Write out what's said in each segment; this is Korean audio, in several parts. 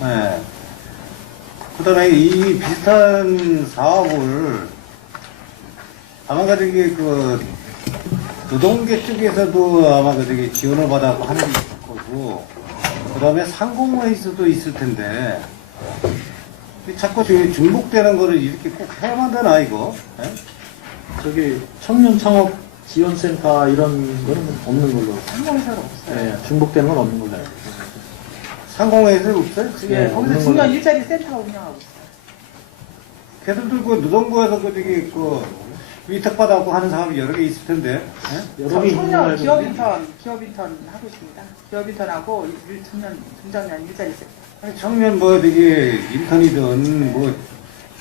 네. 그 다음에 이 비슷한 사업을 아마 저기 노동계 쪽에서도 아마 저기 지원을 받아서 하는 게 있을 거고, 그 다음에 상공회에서도 있을 텐데, 자꾸 저기 중복되는 거를 이렇게 꼭 해야만 되나, 이거? 네? 저기 청년 창업 지원센터 이런 거는 없는 걸로. 상공회사가 없어요. 예, 중복되는 건 없는 걸로 알고 있습니다. 상공회에서 없어요? 예, 네, 거기서 없는 중년 걸로. 일자리 센터 운영하고 있어요. 걔들도 그 노동부에서 저기 위탁받아갖고 하는 사람이 여러 개 있을 텐데, 네? 여러 개 있는 걸 청년 알고 기업 있는데. 인턴 하고 있습니다. 기업 인턴하고 청년 중장년 일자리 센터. 아니, 청년 저기 인턴이든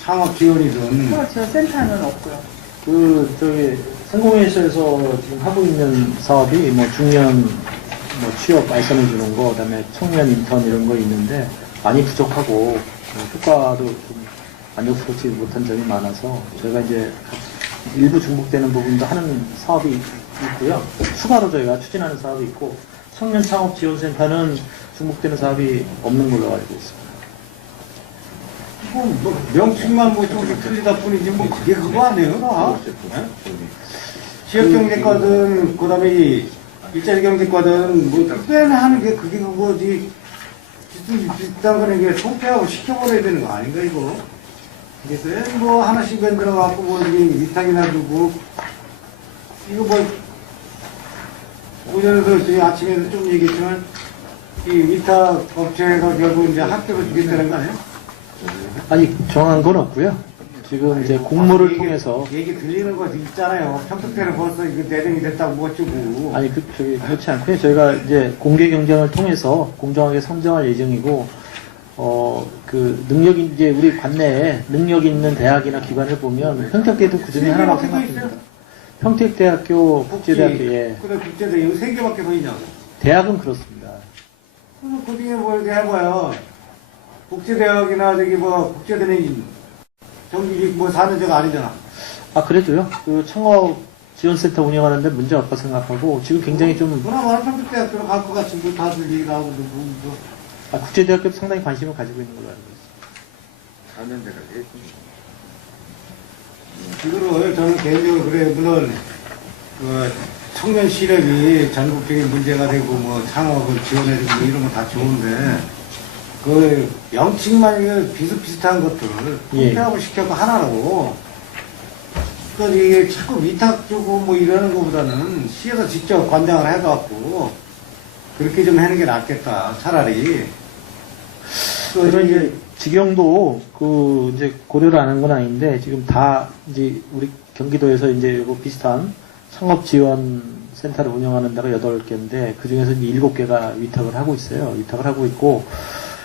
창업 지원이든 창업 지원 센터는 없고요. 저기 상공회에서 지금 하고 있는 사업이 뭐 중년 취업 알선해 주는 거, 그다음에 청년 인턴 이런 거 있는데 많이 부족하고 효과도 좀 만족스럽지 못한 점이 많아서 저희가 이제 일부 중복되는 부분도 하는 사업이 있고요. 추가로 저희가 추진하는 사업이 있고, 청년 창업 지원센터는 중복되는 사업이 없는 걸로 알고 있습니다. 명칭만 좀 틀리다 뿐이지 그게 그거 아니에요, 나? 지역경제과든 그다음에 이 일자리경제과든 특별히 하는 게 그게 그거지. 비슷한 거는 이게 통폐하고 시켜버려야 되는 거 아닌가 이거? 그래서 하나씩 만들어갖고 이게 위탁이나 주고 이거 오전에도 저희 아침에도 좀 얘기했지만 이 위탁 업체가 결국 이제 학교로 주겠다는 거 아니에요? 아니, 정한 건 없고요. 지금 이제 공모를 통해서. 얘기 들리는 거 있잖아요. 평택대는 벌써 이거 내정이 됐다고 뭐 어쩌고. 아니, 그렇지 않고요. 저희가 이제 공개 경쟁을 통해서 공정하게 선정할 예정이고, 이제 우리 관내에 능력 있는 대학이나 기관을 보면 평택대도 그 중에 하나라고 생각합니다. 평택대학교, 국제대학교, 예. 그래, 국제대 여기 세 개밖에 더 있냐고. 대학은 그렇습니다. 그럼 그 중에 뭐 이렇게 해봐요. 국제대학이나 국제대는 정규직 4년제가 아니잖아. 아, 그래도요. 그 창업 지원센터 운영하는데 문제 없다고 생각하고, 지금 굉장히 좀, 그나마 평택대학교로 갈 것 같이 다들 얘기를 하고 국제대학교도 상당히 관심을 가지고 있는 걸로 알고 있습니다. 4년제가 이거를 저는 개인적으로 그래, 물론, 청년 실업이 전국적인 문제가 되고, 창업을 지원해주고, 이런 거 다 좋은데, 명칭만 비슷비슷한 것들을 통폐합을 시켜서 하나로, 이게 자꾸 위탁 주고 이러는 것보다는 시에서 직접 관장을 해갖고, 그렇게 좀 하는 게 낫겠다, 차라리. 그런 이제 직영도 이제 고려를 안 한 건 아닌데, 지금 다 이제 우리 경기도에서 이제 이거 비슷한 창업 지원 센터를 운영하는 데가 8개인데, 그 중에서 이제 7개가 위탁을 하고 있어요. 위탁을 하고 있고,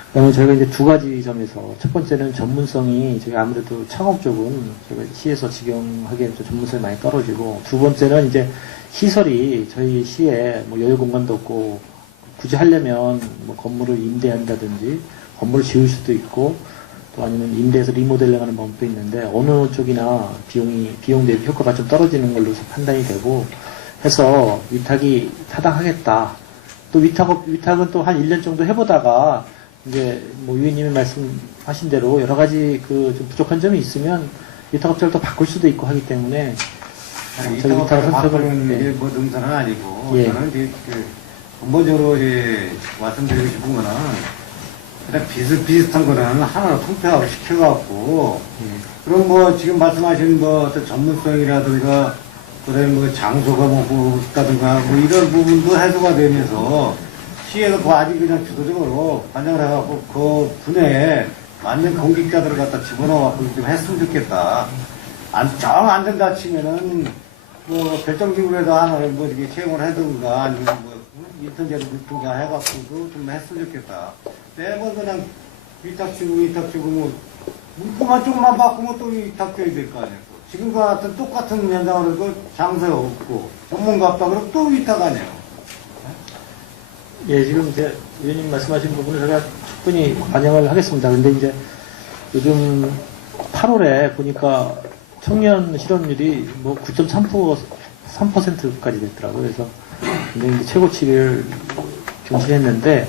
그다음에 저희가 이제 두 가지 점에서, 첫 번째는 전문성이 저희 아무래도 창업 쪽은 저희가 시에서 직영하기에는 좀 전문성이 많이 떨어지고, 두 번째는 이제 시설이 저희 시에 여유 공간도 없고, 굳이 하려면 건물을 임대한다든지, 건물을 지을 수도 있고, 또 아니면 임대해서 리모델링 하는 방법도 있는데, 어느 쪽이나 비용 대비 효과가 좀 떨어지는 걸로 판단이 되고, 해서 위탁이 타당하겠다. 또 위탁은 또 한 1년 정도 해보다가, 이제 위원님이 말씀하신 대로 여러 가지 좀 부족한 점이 있으면 위탁업체를 또 바꿀 수도 있고 하기 때문에, 저희 위탁을 바꾸는 게 능사는 아니고, 예. 저는 이제 근본적으로 말씀드리고 싶은 거는, 그냥 비슷비슷한 거는 하나로 통폐합을 시켜갖고, 그럼 지금 말씀하신 어떤 전문성이라든가, 그다음에 장소가 있다든가, 이런 부분도 해소가 되면서, 시에서 아직 그냥 주도적으로 관장을 해갖고, 그 분야에 맞는 공직자들을 갖다 집어넣어갖고 좀 했으면 좋겠다. 정 안 된다 치면은, 결정적으로라도 하나를 이렇게 채용을 하든가, 아니면 인턴제를 넣든가 해갖고도 좀 했으면 좋겠다. 매번 그냥 위탁 주고, 물품만 조금만 바꾸면 또 위탁 줘야 될 거 아니에요. 지금 같은 똑같은 현장으로도 장사가 없고, 전문가 없다 그러면 또 위탁 아니에요. 예, 지금 이제 위원님 말씀하신 부분을 제가 충분히 반영을 하겠습니다. 근데 이제 요즘 8월에 보니까 청년 실업률이 9.3%까지 됐더라고요. 그래서 굉장히 최고치를 경신했는데,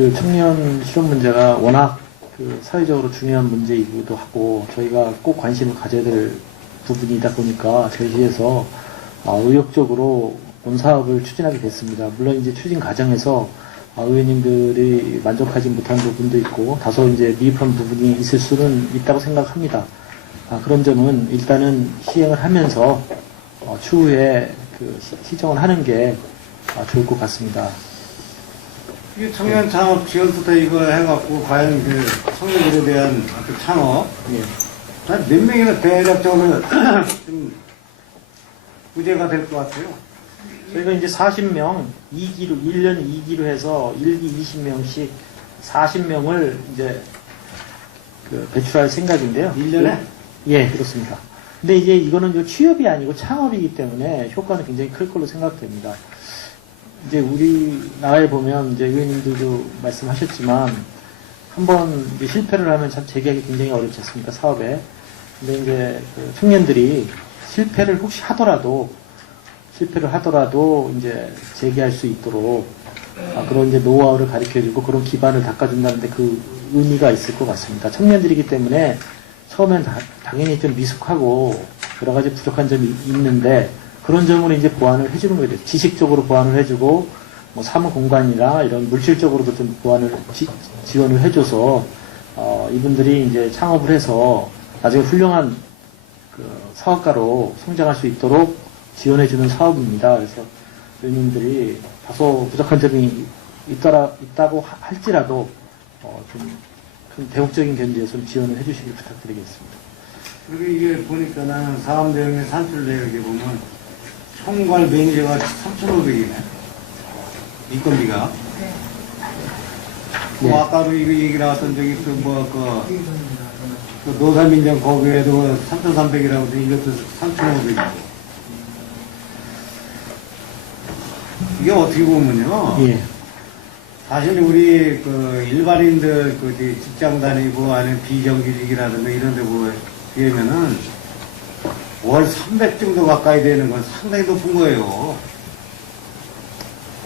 그 청년 실업 문제가 워낙 그 사회적으로 중요한 문제이기도 하고 저희가 꼭 관심을 가져야 될 부분이다 보니까 저희 시에서 의욕적으로 본 사업을 추진하게 됐습니다. 물론 이제 추진 과정에서 의원님들이 만족하지 못한 부분도 있고 다소 이제 미흡한 부분이 있을 수는 있다고 생각합니다. 그런 점은 일단은 시행을 하면서 추후에 그 시정을 하는 게 좋을 것 같습니다. 이 청년 창업 지원부터 이거 해갖고 과연 그 청년들에 대한 그 창업 예. 한 몇 명이나 대략적으로 좀 부재가 될 것 같아요. 저희가 이제 40명, 2기로, 1년 2기로 해서 1기 20명씩 40명을 이제 그 배출할 생각인데요. 1년에? 예, 그렇습니다. 근데 이제 이거는 이제 취업이 아니고 창업이기 때문에 효과는 굉장히 클 걸로 생각됩니다. 이제 우리나라에 보면 이제 의원님들도 말씀하셨지만 한번 이제 실패를 하면 참 재개하기 굉장히 어렵지 않습니까? 사업에. 근데 이제 그 청년들이 실패를 혹시 하더라도 이제 재개할 수 있도록 그런 이제 노하우를 가르쳐주고 그런 기반을 닦아준다는데 그 의미가 있을 것 같습니다. 청년들이기 때문에 처음엔 당연히 좀 미숙하고 여러 가지 부족한 점이 있는데 그런 점을 이제 보완을 해주는 거예요. 지식적으로 보완을 해주고 뭐 사무 공간이나 이런 물질적으로도 좀 보완을 지원을 해줘서 이분들이 이제 창업을 해서 나중에 훌륭한 그 사업가로 성장할 수 있도록 지원해주는 사업입니다. 그래서 의원님들이 다소 부족한 점이 있다고 할지라도 좀 큰 대국적인 견지에서 좀 지원을 해주시길 부탁드리겠습니다. 그리고 이게 보니까는 사람들의 산출 내역에 보면 총괄 매니저가 3,500이네. 인건비가. 네. 뭐 아까도 이거 얘기 나왔던 저기 그 노사민정 거기에도 3,300이라고 해서 이것도 3,500이고. 이게 어떻게 보면요. 예. 사실 우리 그 일반인들 그 직장 다니고 아니면 비정규직이라든가 이런 데 비하면은 월 300 정도 가까이 되는 건 상당히 높은 거예요.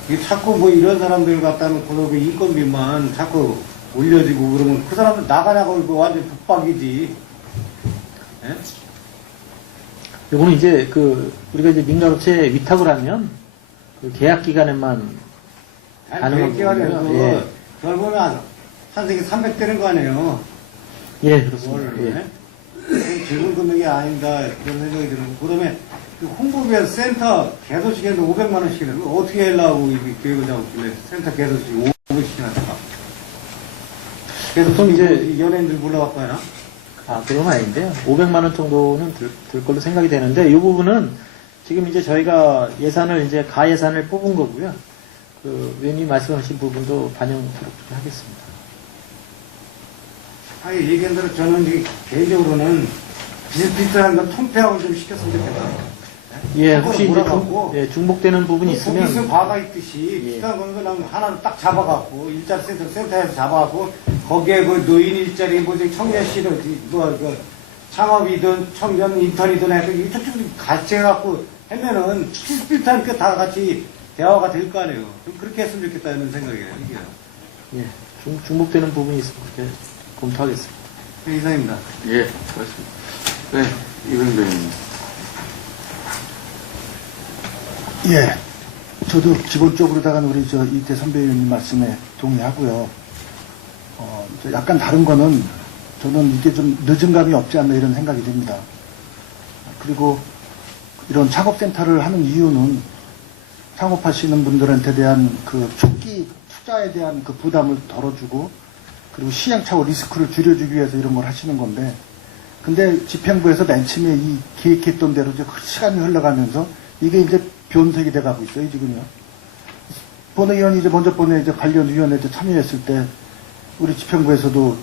이게 자꾸 뭐 이런 사람들 갖다 놓고 그 인건비만 자꾸 올려지고 그러면 그 사람은 나가냐고 이거 완전 북박이지. 예? 요거는 이제 우리가 이제 민간업체에 위탁을 하면 그 계약 기간에만 가능한 기간에도 거고요. 예. 결국은 한 세기 300 되는 거 아니에요. 예, 그렇습니다. 월, 예. 적은 금액이 아닌가 그런 생각이 드는 거. 그다음에 그 홍보비에 센터 개소식에서 500만 원씩이는 어떻게 하려고 이게 계획을 잡았길래 센터 개소식 500씩이나 할까? 보통 이제 개소식 연예인들 불러갖고 하나? 그건 아닌데요. 500만 원 정도는 들 걸로 생각이 되는데 이 부분은 지금 이제 저희가 예산을 이제 가예산을 뽑은 거고요. 그 의원님 말씀하신 부분도 반영토록 하겠습니다. 아니 얘기한 대로 저는 이게 개인적으로는 비슷비슷한 건 통폐합을 좀 시켰으면 좋겠다. 예, 혹시 이제 몰아갖고 중복되는 부분이 있으면 거기서 과가 있듯이 예. 비슷한 건 그냥 하나를 딱 잡아갖고 일자리 센터에서 잡아갖고 거기에 그 노인 일자리 뭐 청년 씨는 그 창업이든 청년 인턴이든 해서 이쪽 같이 해갖고 하면은 비슷비슷한 그 다 같이 대화가 될 거 아니에요. 좀 그렇게 했으면 좋겠다는 생각이에요. 이게 예, 중복되는 부분이 있으면 그렇게 검토하겠습니다. 이상입니다. 예, 고맙습니다. 네, 이병배님. 예, 저도 기본적으로다가는 우리 이태 선배님 말씀에 동의하고요. 약간 다른 거는 저는 이게 좀 늦은 감이 없지 않나 이런 생각이 듭니다. 그리고 이런 창업센터를 하는 이유는 창업하시는 분들한테 대한 그 초기 투자에 대한 그 부담을 덜어주고 그리고 시행착오 리스크를 줄여주기 위해서 이런 걸 하시는 건데 근데 집행부에서 맨 처음에 이 계획했던 대로 이제 시간이 흘러가면서 이게 이제 변색이 돼가고 있어요, 지금요. 본회의원이 이제 먼저 이제 관련 위원회에 참여했을 때 우리 집행부에서도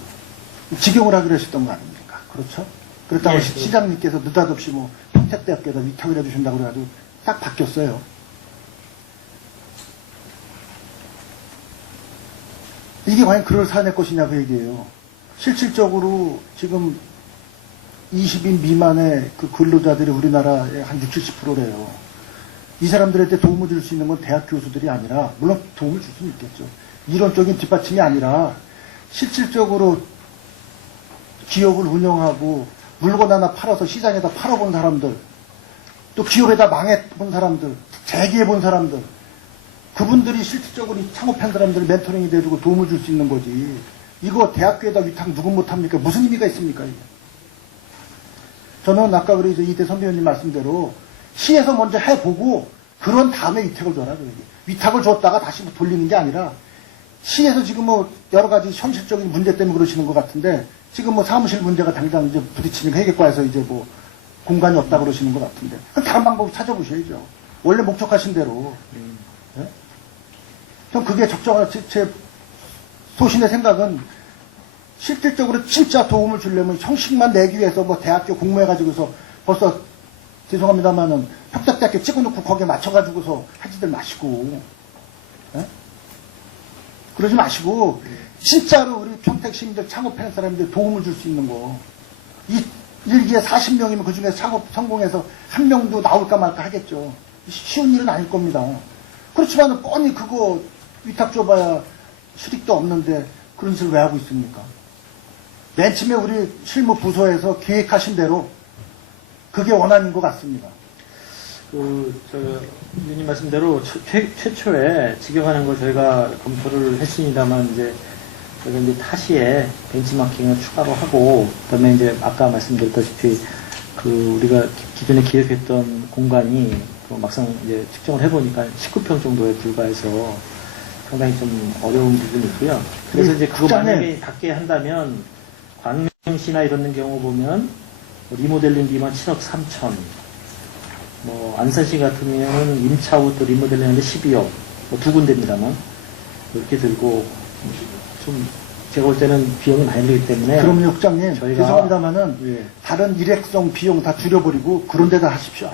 직용을 하기로 했었던 거 아닙니까? 그렇죠? 그렇다고 예, 시장님께서 느닷없이 뭐 평택대학교에다 위탁을 해주신다고 그래가지고 딱 바뀌었어요. 이게 과연 그럴 사안의 것이냐 그 얘기예요. 실질적으로 지금 20인 미만의 그 근로자들이 우리나라의 한 60, 70%래요. 이 사람들한테 도움을 줄 수 있는 건 대학 교수들이 아니라, 물론 도움을 줄 수는 있겠죠. 이론적인 뒷받침이 아니라 실질적으로 기업을 운영하고 물건 하나 팔아서 시장에다 팔아본 사람들, 또 기업에다 망해본 사람들, 재기해본 사람들, 그분들이 실질적으로 이 창업한 사람들 멘토링이 돼주고 도움을 줄 수 있는 거지. 이거 대학교에다 위탁 누구 못합니까? 무슨 의미가 있습니까? 이게? 저는 아까 우리 이태 선배님 말씀대로 시에서 먼저 해보고 그런 다음에 위탁을 줘라. 위탁을 줬다가 다시 돌리는 게 아니라 시에서 지금 뭐 여러 가지 현실적인 문제 때문에 그러시는 것 같은데 지금 뭐 사무실 문제가 당장 이제 부딪히는 회계과에서 이제 뭐 공간이 없다 그러시는 것 같은데 그럼 다른 방법을 찾아보셔야죠. 원래 목적하신 대로. 예? 좀 그게 적정한 제 소신의 생각은 실질적으로 진짜 도움을 주려면 형식만 내기 위해서 뭐 대학교 공모해가지고서 벌써 죄송합니다만은 평택대학교 찍어놓고 거기에 맞춰가지고서 하지들 마시고 예? 그러지 마시고 진짜로 우리 평택 시민들 창업하는 사람들 도움을 줄 수 있는 거. 이 일기에 40명이면 그 중에 창업 성공해서 한 명도 나올까 말까 하겠죠. 쉬운 일은 아닐 겁니다. 그렇지만 뻔히 그거 위탁 줘봐야 수익도 없는데 그런 짓을 왜 하고 있습니까? 맨 처음에 우리 실무부서에서 계획하신 대로 그게 원안인 것 같습니다. 위원님 말씀대로 최초에 직역하는 걸 저희가 검토를 했습니다만, 저희가 이제 타시에 벤치마킹을 추가로 하고, 그 다음에 이제 아까 말씀드렸다시피, 우리가 기존에 기획했던 공간이 막상 이제 측정을 해보니까 19평 정도에 불과해서 상당히 좀 어려운 부분이 있고요. 그래서 이제 그거 만약에 닿게 한다면, 광명시나 이런 경우 보면, 리모델링 비만 7억 3천, 안산시 같은 경우는 임차후 또 리모델링 하는데 12억, 두 군데입니다만, 이렇게 들고, 좀, 제가 볼 때는 비용이 많이 들기 때문에. 그럼요, 국장님. 죄송합니다만은, 예. 다른 일회성 비용 다 줄여버리고, 그런 데다 하십시오.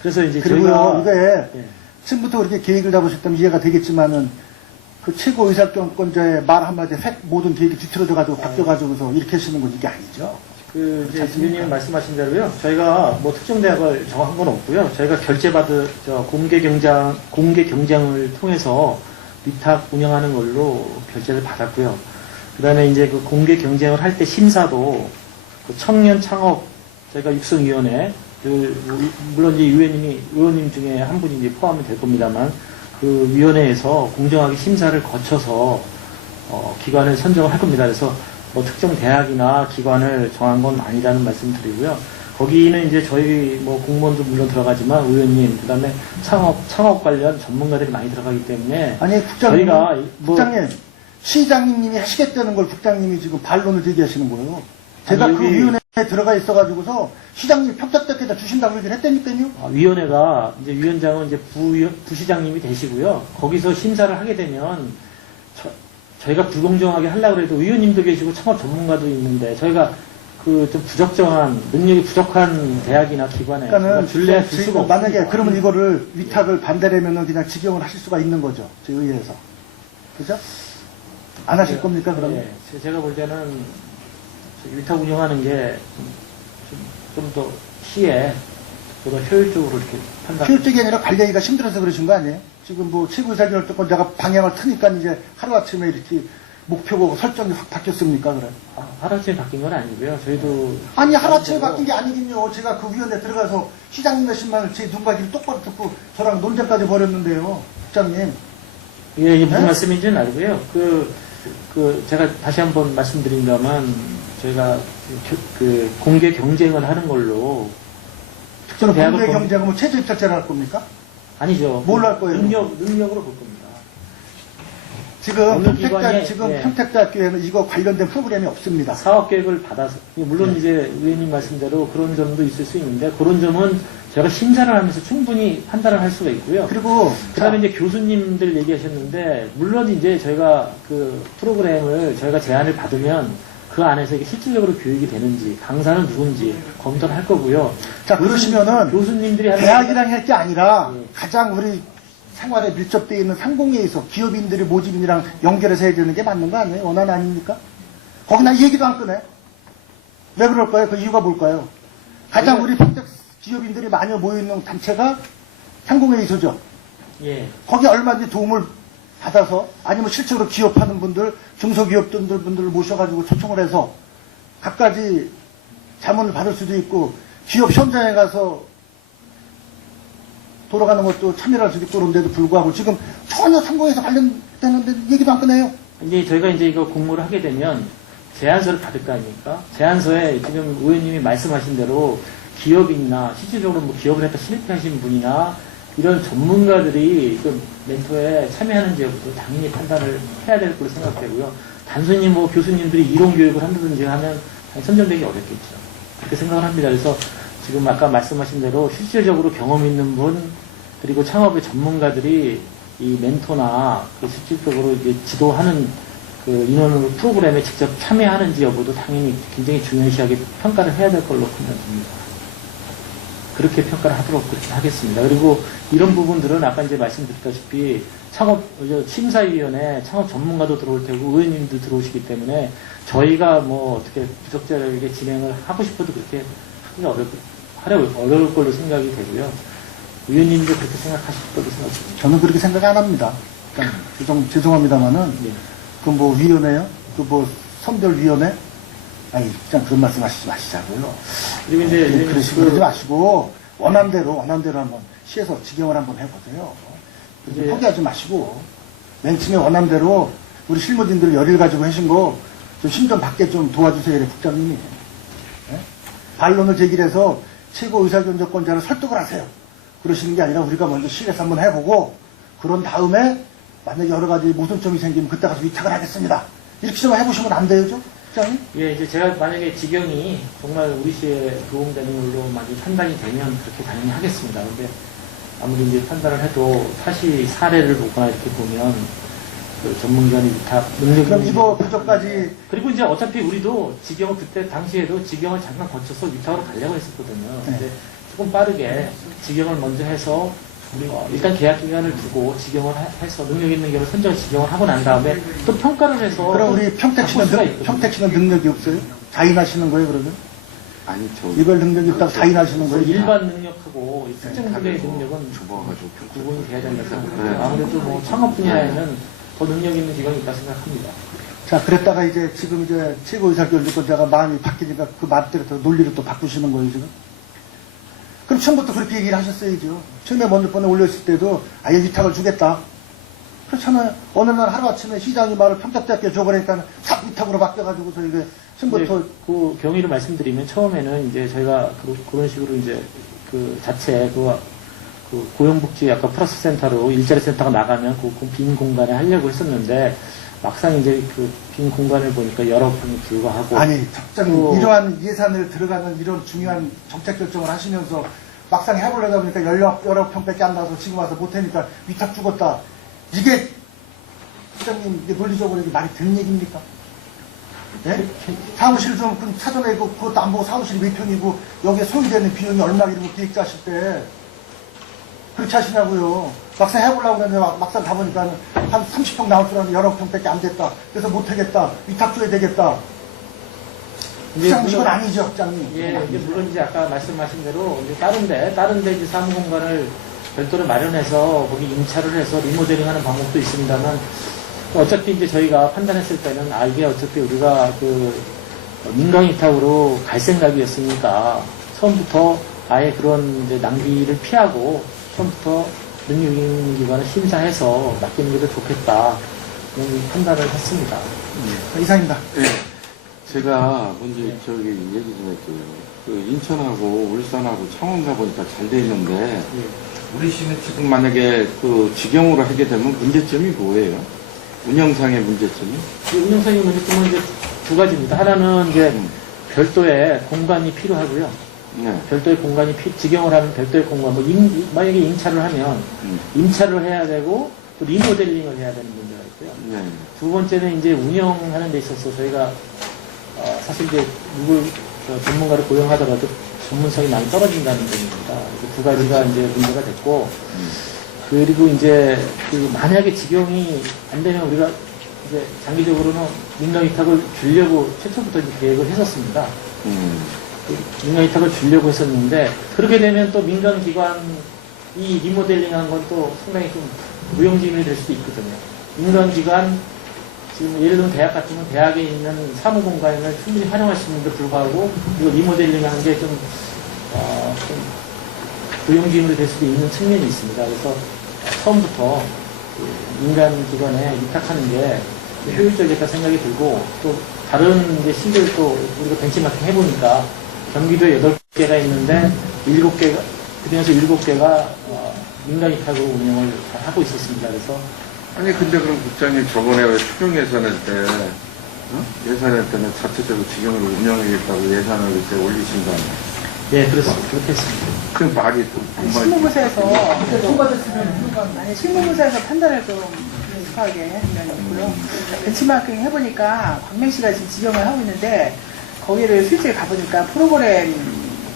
그래서 이제 그리고요, 저희가. 이게, 처음부터 그렇게 계획을 잡으셨다면 이해가 되겠지만은, 그 최고 의사권자의 말 한마디에 모든 계획이 뒤틀어져가지고 바뀌어가지고서 이렇게 하시는 건 이게 아니죠. 이제 위원님 말씀하신 대로요. 저희가 특정 대학을 정한 건 없고요. 저희가 공개 경쟁을 통해서 위탁 운영하는 걸로 결제를 받았고요. 그 다음에 이제 그 공개 경쟁을 할 때 심사도 청년 창업 저희가 육성위원회, 물론 이제 의원님 중에 한 분이 이제 포함이 될 겁니다만, 그 위원회에서 공정하게 심사를 거쳐서 기관을 선정을 할 겁니다. 그래서 특정 대학이나 기관을 정한 건 아니라는 말씀 드리고요. 거기는 이제 저희 공무원도 물론 들어가지만 의원님, 그 다음에 창업 관련 전문가들이 많이 들어가기 때문에. 아니, 국장님, 시장님이 하시겠다는 걸 국장님이 지금 반론을 제기하시는 거예요. 제가 그 위원회에 들어가 있어가지고서 시장님이 평택대학에다 주신다고 얘기를 했다니까요. 위원회가 이제 위원장은 이제 부시장님이 되시고요. 거기서 심사를 하게 되면 저희가 불공정하게 하려고 해도 의원님도 계시고 창업 전문가도 있는데 저희가 좀 부적정한 능력이 부족한 대학이나 기관에 그러니까는 줄래 줄 수가 없습니다. 만약에 그러면 이거를 위탁을 반대라면은 그냥 직영을 하실 수가 있는 거죠. 저희 의회에서. 그죠? 안 하실 겁니까, 그러면? 네, 제가 볼 때는 위탁 운영하는 게 좀 더 시에 더 효율적으로 이렇게 판단. 효율적이 아니라 관리하기가 힘들어서 그러신 거 아니에요? 지금 최고의사결 때 내가 방향을 트니까 이제 하루아침에 이렇게 목표고 설정이 확 바뀌었습니까, 그래? 하루아침에 바뀐 건 아니고요. 저희도. 아니, 하루아침에 바뀐 게 아니긴요. 제가 그 위원회 들어가서 시장님 몇십만을 제 눈과 귀를 똑바로 듣고 저랑 논쟁까지 벌였는데요. 국장님. 예, 이게 무슨 네? 말씀인지는 알고요. 제가 다시 한번 말씀드린다면, 저희가 공개 경쟁을 하는 걸로. 저는 공개 경쟁은 최저 입찰제를 할 겁니까? 아니죠. 뭘로 할 거예요? 능력으로 볼 겁니다. 지금 기관에, 평택대학교에는 이거 관련된 프로그램이 없습니다. 사업 계획을 받아서, 물론 이제 의원님 말씀대로 그런 점도 있을 수 있는데, 그런 점은 제가 심사를 하면서 충분히 판단을 할 수가 있고요. 그리고 그 다음에 이제 교수님들 얘기하셨는데, 물론 이제 저희가 그 프로그램을 저희가 제안을 받으면 그 안에서 이게 실질적으로 교육이 되는지, 강사는 누군지 검토를 할 거고요. 자, 그러시면은 교수님들이 하는 대학이랑 할 게 아니라 예. 가장 우리 생활에 밀접되어 있는 상공회에서 기업인들이 모집인이랑 연결해서 해야 되는 게 맞는 거 아니에요? 원안 아닙니까? 거기 나 얘기도 안 꺼내. 왜 그럴까요? 그 이유가 뭘까요? 가장 우리 평택 기업인들이 많이 모여있는 단체가 상공회의소죠. 예. 거기 얼마든지 도움을 받아서 아니면 실제로 기업하는 분들, 중소기업분들을 모셔가지고 초청을 해서 갖가지 자문을 받을 수도 있고 기업 현장에 가서 돌아가는 것도 참여할 수도 있고 그런데도 불구하고 지금 전혀 상공에서 관련되는데 얘기도 안 꺼내요. 이제 저희가 이제 이거 공모를 하게 되면 제안서를 받을 거 아닙니까? 제안서에 지금 의원님이 말씀하신 대로 기업인이나 실질적으로 뭐 기업을 했다 실패하신 분이나 이런 전문가들이 그 멘토에 참여하는지 여부도 당연히 판단을 해야 될 걸로 생각되고요. 단순히 뭐 교수님들이 이론 교육을 한다든지 하면 선정되기 어렵겠죠. 그렇게 생각을 합니다. 그래서 지금 아까 말씀하신 대로 실질적으로 경험 있는 분 그리고 창업의 전문가들이 이 멘토나 그 실질적으로 이제 지도하는 그 인원으로 프로그램에 직접 참여하는지 여부도 당연히 굉장히 중요시하게 평가를 해야 될 걸로 판단됩니다. 그렇게 평가를 하도록 그렇게 하겠습니다. 그리고 이런 부분들은 아까 이제 말씀드렸다시피 창업 심사위원회 창업 전문가도 들어올 테고 의원님도 들어오시기 때문에 저희가 뭐 어떻게 부적절하게 진행을 하고 싶어도 그렇게 하기가 어려울 걸로 생각이 되고요. 의원님도 그렇게 생각하실 걸로 생각합니다. 저는 그렇게 생각 안 합니다. 그러니까 죄송합니다만은 네. 그 뭐 위원회요? 그 뭐 선별위원회? 아니 그냥 그런 말씀 하시지 마시자고요. 그리고 이제 그러지 마시고 원한대로 한번 시에서 지경을 한번 해보세요. 네. 포기하지 마시고 맨 처음에 원한대로 우리 실무진들 열일 가지고 하신 거 좀 힘 좀 받게 좀 도와주세요. 이래 국장님이. 예? 반론을 제기해서 최고 의사결정권자를 설득을 하세요. 그러시는 게 아니라 우리가 먼저 시에서 한번 해보고 그런 다음에 만약에 여러 가지 모순점이 생기면 그때 가서 위탁을 하겠습니다. 이렇게 좀 해보시면 안 되죠? 국장님? 예, 이제 제가 만약에 지경이 정말 우리 시에 도움되는 걸로 많이 판단이 되면 그렇게 당연히 하겠습니다. 근데 아무리 이제 판단을 해도 사례를 보거나 이렇게 보면 그 전문기관이 위탁 능력이 그럼 이거 부족까지 그리고 이제 어차피 우리도 지경을 그때 당시에도 지경을 잠깐 거쳐서 위탁으로 가려고 했었거든요. 근데 조금 빠르게 지경을 먼저 해서 일단 계약 기간을 두고 지경을 해서 능력 있는 기업을 선정 지경을 하고 난 다음에 또 평가를 해서 그럼 우리 평택 씨는 능력이 없어요? 자인하시는 거예요, 그러면? 아니, 저. 이걸 능력이 없다고 자인하시는 거예요? 일반 능력하고 특정 분야의 능력은 좁아가지고. 구분이 돼야 된다고 생각합니다. 네. 아무래도 뭐 창업 분야에는 더 능력 있는 기관이 있다 생각합니다. 자, 그랬다가 이제 지금 이제 최고의사결정권자가 마음이 바뀌니까 그 말대로 또 논리를 또 바꾸시는 거예요, 지금? 그럼 처음부터 그렇게 얘기를 하셨어야죠. 처음에 먼저 번에 올렸을 때도 아예 위탁을 주겠다. 그렇잖아요. 어느 날 하루아침에 시장이 말을 평택대학교에 줘버리니까 싹 위탁으로 바뀌어가지고서 이게 처음부터. 그 경위를 말씀드리면 처음에는 이제 저희가 그런 식으로 이제 그 자체 그 고용복지 아까 플러스 센터로 일자리 센터가 나가면 그 빈 공간에 하려고 했었는데 막상 이제 그 빈 공간을 보니까 여러 평이 불과하고 아니, 적장님, 이러한 예산을 들어가는 이런 중요한 정책 결정을 하시면서 막상 해보려다 보니까 여러 평밖에 안 나와서 지금 와서 못하니까 위탁 죽었다. 이게, 적장님, 이게 논리적으로 이게 말이 되는 얘기입니까? 예? 사무실 좀 찾아내고 그것도 안 보고 사무실이 몇 평이고 여기에 소요되는 비용이 얼마 이런 거 기획 짜실 때 그렇게 하시냐고요. 막상 해보려고 했는데 막상 가보니까 한 30평 나올 줄 알았는데 여러 평밖에 안 됐다. 그래서 못하겠다. 위탁 줘야 되겠다. 국장님 이건 아니죠, 국장님. 예, 이제 물론 이제 아까 말씀하신 대로 이제 다른데 이제 사무공간을 별도로 마련해서 거기 임차를 해서 리모델링하는 방법도 있습니다만 어차피 이제 저희가 판단했을 때는 이게 어차피 우리가 그 민간위탁으로 갈 생각이었으니까 처음부터 아예 그런 이제 낭비를 피하고 처음부터 능력 있는 기관을 심사해서 맡기는 게 더 좋겠다. 그런 판단을 했습니다. 이상입니다. 네. 제가 먼저 저기 얘기 좀 할게요. 그 인천하고 울산하고 창원 가보니까 잘 돼 있는데, 우리 시는 지금 만약에 그 직영으로 하게 되면 문제점이 뭐예요? 운영상의 문제점이? 운영상의 문제점은 이제 두 가지입니다. 하나는 이제 별도의 공간이 필요하고요. 네. 별도의 공간이 직영을 하면 별도의 공간, 만약에 임차를 하면 임차를 해야 되고 또 리모델링을 해야 되는 문제가 있고요. 네. 두 번째는 이제 운영하는 데 있어서 저희가 사실 이제 누굴 전문가를 고용하더라도 전문성이 많이 떨어진다는 점입니다. 두 가지가 이제 문제가 됐고 그리고 이제 그 만약에 직영이 안 되면 우리가 이제 장기적으로는 민간위탁을 주려고 최초부터 이제 계획을 했었습니다. 민간위탁을 주려고 했었는데 그렇게 되면 또 민간기관이 리모델링한 건 또 상당히 좀 무용지물이 될 수도 있거든요. 민간기관, 지금 예를 들면 대학 같으면 대학에 있는 사무 공간을 충분히 활용할 수 있는데 불구하고 이거 리모델링 하는 게 좀 고용주의물이 될 수도 있는 측면이 있습니다. 그래서 처음부터 그 민간기관에 위탁하는 게 효율적이겠다 생각이 들고 또 다른 이제 시들 또 우리가 벤치마킹 해보니까 경기도에 8개가 있는데 7개가, 그중에서 7개가 민간 위탁으로 운영을 잘 하고 있었습니다. 그래서 아니 근데 그럼 국장님 저번에 왜 추경 예산할 때 예산할 때는 자체적으로 직영으로 운영하겠다고 예산을 그때 올리신 거 아니에요? 네, 그렇습니다. 그렇게 했습니다. 그 말이 또 아니, 정말 실무부서에서 판단을 좀 정확하게 하는 면이 있고요. 벤치마킹 해보니까 광명시가 지금 직영을 하고 있는데 거기를 실제 가보니까 프로그램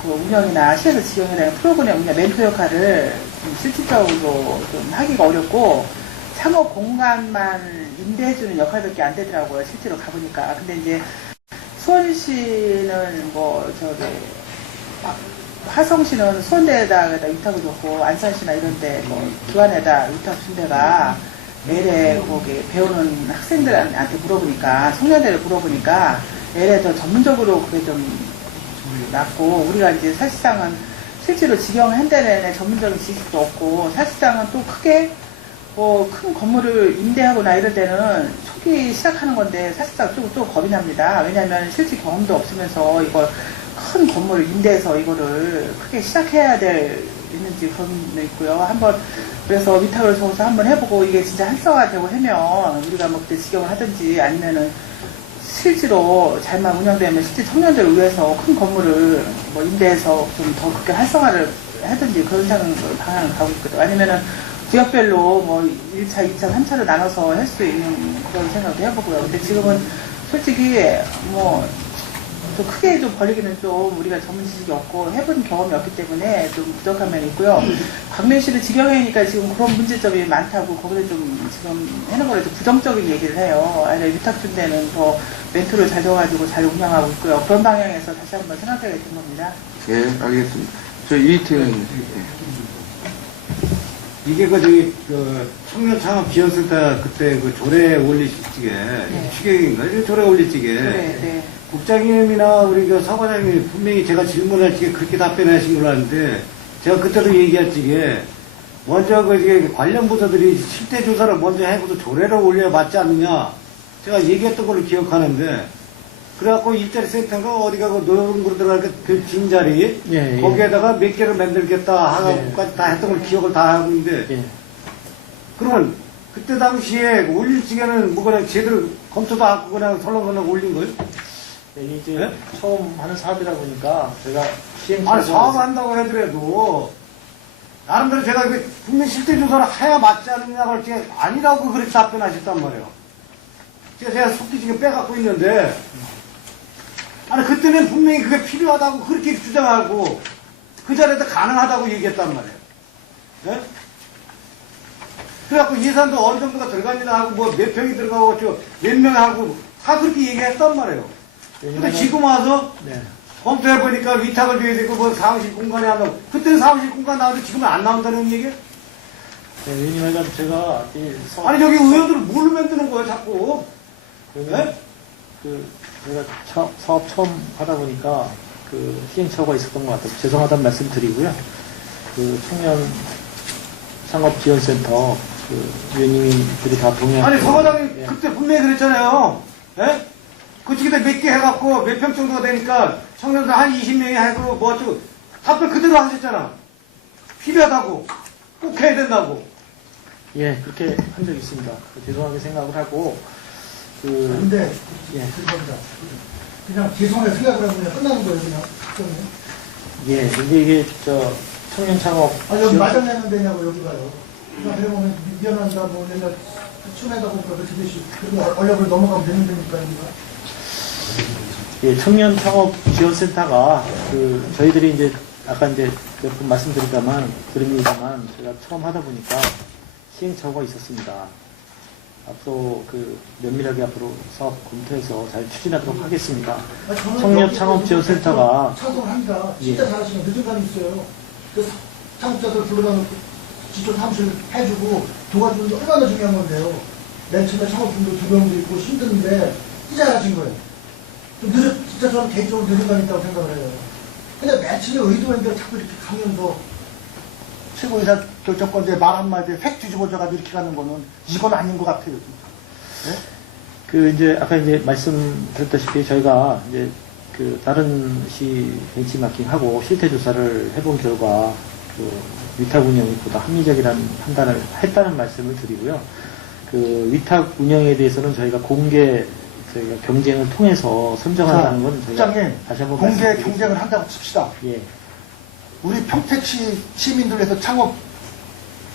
그 운영이나 시에서 직영에 대한 프로그램 운영 멘토 역할을 좀 실질적으로 좀 하기가 어렵고 창업 공간만 임대해주는 역할밖에 안 되더라고요. 실제로 가보니까. 근데 이제 수원시는 뭐 저기 화성시는 수원대에다 위탁을 줬고 안산시나 이런데 뭐 기관에다 위탁 준 데가 LA 거기 배우는 학생들한테 물어보니까 청년들을 물어보니까 LA 더 전문적으로 그게 좀 낫고 우리가 이제 사실상은 실제로 직영한 데는 전문적인 지식도 없고 사실상은 또 크게 뭐 큰 건물을 임대하거나 이럴 때는 초기 시작하는 건데 사실상 좀 겁이 납니다. 왜냐하면 실제 경험도 없으면서 이걸 큰 건물을 임대해서 이거를 크게 시작해야 있는지 그런 게 있고요. 한번 그래서 위탁을 줘서 한번 해보고 이게 진짜 활성화되고 하면 우리가 뭐 그때 직영을 하든지 아니면은 실제로 잘만 운영되면 실제 청년들을 위해서 큰 건물을 뭐 임대해서 좀 더 그렇게 활성화를 하든지 그런 방향을 가고 있거든요. 아니면은 지역별로 뭐 1차, 2차, 3차로 나눠서 할 수 있는 그런 생각도 해보고요. 근데 지금은 솔직히 뭐 좀 크게 좀 벌리기는 좀 우리가 전문 지식이 없고 해본 경험이 없기 때문에 좀 부족한 면이 있고요. 광명시는 직영회니까 지금 그런 문제점이 많다고 거기를 좀 지금 해놓은 거를 좀 부정적인 얘기를 해요. 아니 위탁 준 데는 더 멘토를 잘 줘가지고 잘 운영하고 있고요. 그런 방향에서 다시 한번 생각하게 된 겁니다. 예, 알겠습니다. 저 이태원 이게 그 청년 창업 지원센터 그때 그 조례 올리시기에 추경인가? 조례 올리시기에 네. 국장님이나 우리 그 서과장님이 분명히 제가 질문할 적에 그렇게 답변하신 걸로 아는데 제가 그때도 얘기할 적에 먼저 그 이게 관련 부서들이 실태 조사를 먼저 해고도 조례를 올려야 맞지 않느냐 제가 얘기했던 걸로 기억하는데 그래갖고 일자리 센터가 어디가 그 노령으로 들어갈 그 빈자리 예. 거기에다가 몇 개를 만들겠다 하고까지 다 했던 걸 기억을 다 하고 있는데 예. 그러면 그때 당시에 올릴 적에는 뭐 그냥 제대로 검토도 안 하고 그냥 설렁설렁 올린 거예요? 이게 이제 네? 처음 하는 사업이다 보니까 제가 시행 아니 사업한다고 하더라도 나름대로 제가 이게 분명 실태 조사를 해야 맞지 않느냐고 할 때 아니라고 그렇게 답변하셨단 말이에요. 제가 속기 지금 빼갖고 있는데 아니 그때는 분명히 그게 필요하다고 그렇게 주장하고 그 자리에서 가능하다고 얘기했단 말이에요. 네? 그래갖고 예산도 어느 정도가 들어갑니다 하고 뭐 몇 평이 들어가고 몇 명 하고 다 그렇게 얘기했단 말이에요. 근데 지금 와서 네. 검토해보니까 위탁을 줘야 되고 뭐 사무실 공간에 한다고 그때는 사무실 공간 나오는데 지금은 안 나온다는 얘기예요? 네, 왜냐면 제가 아니 저기 의원들을 뭘로 만드는 거예요 자꾸? 네? 제가 사업 처음 하다 보니까 그 시행착오가 있었던 것 같아요. 죄송하다는 말씀 드리고요. 그 청년 창업지원센터 그 위원님들이 다 동의하고 아니 서과장님 예. 그때 분명히 그랬잖아요. 예? 그쪽에다 몇 개 해갖고 몇 평 정도가 되니까 청년들 한 20명이 하고 뭐 어쩌고 답변 그대로 하셨잖아. 필요하다고 꼭 해야 된다고. 예, 그렇게 한 적이 있습니다. 죄송하게 생각을 하고 근데 예. 죄송합니다. 그냥 죄송하게 생각을 하고 그냥 끝나는 거예요 그냥. 예, 근데 이게 청년 창업 아니 여기 마련내는 데냐고 여기 가요. 그냥 그러면 미안한다 뭐 내가 춤에다 보니까 그렇게 되시 그리고 얼굴 넘어가면 되는 데니까 여기가. 예, 청년 창업 지원센터가 저희들이 이제 아까 이제 몇 번 말씀드립니다만 제가 처음 하다 보니까 시행착오가 있었습니다. 앞으로 면밀하게 앞으로 사업 검토해서 잘 추진하도록 하겠습니다. 청년 창업 지원센터가 찬성합니다. 진짜 예. 잘하시면 늦은 감이 있어요. 그 창업자들 불러다 놓고 지조 사무실 해주고 도와주는 게 얼마나 중요한 건데요. 맨 처음에 창업팀도 두 명도 있고 힘드는데 이제 알아진 거예요. 좀 진짜 저는 개인적으로 늦은 감이 있다고 생각을 해요. 근데 맨 처음에 의도한 대로 자꾸 이렇게 가면서 최고의사 결정권자의 말 한마디에 획 뒤집어져가지고 이렇게 가는 거는 이건 아닌 것 같아요. 진짜. 네? 그 이제 아까 이제 말씀드렸다시피 저희가 이제 그 다른 시 벤치마킹하고 실태 조사를 해본 결과 그 위탁 운영이 보다 합리적이라는 판단을 했다는 말씀을 드리고요. 그 위탁 운영에 대해서는 저희가 저희가 경쟁을 통해서 선정한다는 건 저희가 국장님, 다시 한번 공개 말씀드리겠습니다. 경쟁을 한다고 칩시다. 예. 우리 평택시 시민들에서 창업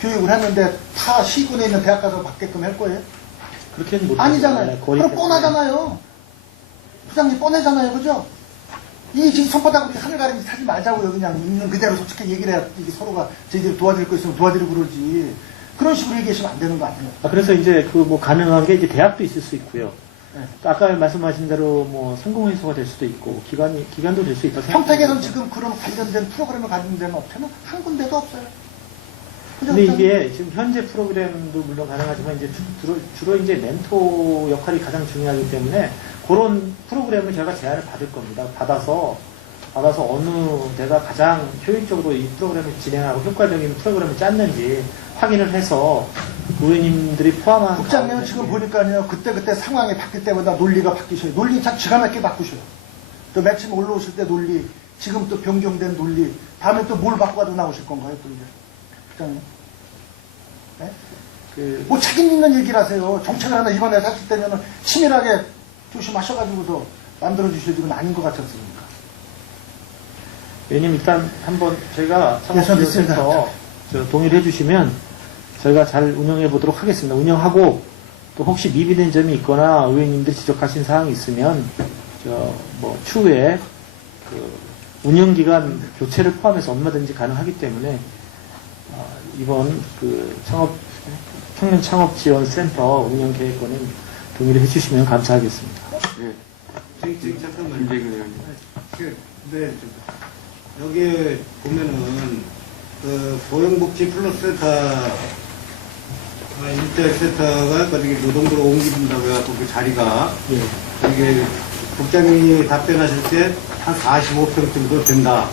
교육을 했는데 타 시군에 있는 대학 가서 받게끔 할 거예요? 그렇게는 못 아니잖아요. 거리 그럼 때문에. 뻔하잖아요. 부장님 뻔하잖아요. 그죠? 이 지금 손바닥으로 하늘 가리지 사지 말자고요. 그냥 있는 그대로 솔직히 얘기를 해야 이게 서로가 저희들이 도와드릴 거 있으면 도와드리고 그러지. 그런 식으로 얘기하시면 안 되는 거 아니에요? 그래서 이제 그 뭐 가능한 게 이제 대학도 있을 수 있고요. 네. 아까 말씀하신 대로 뭐 상공회수가 될 수도 있고 기관도 될 수 있다. 평택에는 지금 그런 관련된 프로그램을 가지고 있는 업체는 한 군데도 없어요. 그죠? 근데 이게 지금 현재 프로그램도 물론 가능하지만 이제 주로 이제 멘토 역할이 가장 중요하기 때문에 그런 프로그램을 저희가 제안을 받을 겁니다. 받아서 어느 데가 가장 효율적으로 이 프로그램을 진행하고 효과적인 프로그램을 짰는지 확인을 해서 의원님들이 포함한 국장님은 가운데 지금 보니까요, 그때 상황이 바뀔 때마다 논리가 바뀌셔요. 논리 참 기가 막히게 바꾸셔요. 또 매침 올라오실 때 논리, 지금 또 변경된 논리, 다음에 또 뭘 바꿔도 나오실 건가요, 또 이제? 국장님? 네? 뭐 책임 있는 얘기를 하세요. 정책을 하나 이번에 하실 때면은 치밀하게 조심하셔가지고서 만들어주셔야지. 이건 아닌 것 같지 않습니까? 왜냐면 일단 한번 저희가 네, 저 믿습니다. 창업지원센터 동의를 해주시면 저희가 잘 운영해 보도록 하겠습니다. 운영하고 또 혹시 미비된 점이 있거나 의원님들이 지적하신 사항이 있으면 뭐 추후에 그 운영기간 교체를 포함해서 얼마든지 가능하기 때문에 이번 그 청년 창업지원센터 운영 계획권은 동의를 해주시면 감사하겠습니다. 예. 잠깐만요. 김재근 의원님. 근데 여기 보면은 그 고용복지 플러스 센터 일대센터가 거기 노동부로 옮긴다고 해갖고 그 자리가 예. 이게 국장님이 답변하실 때 한 45평 정도 된다.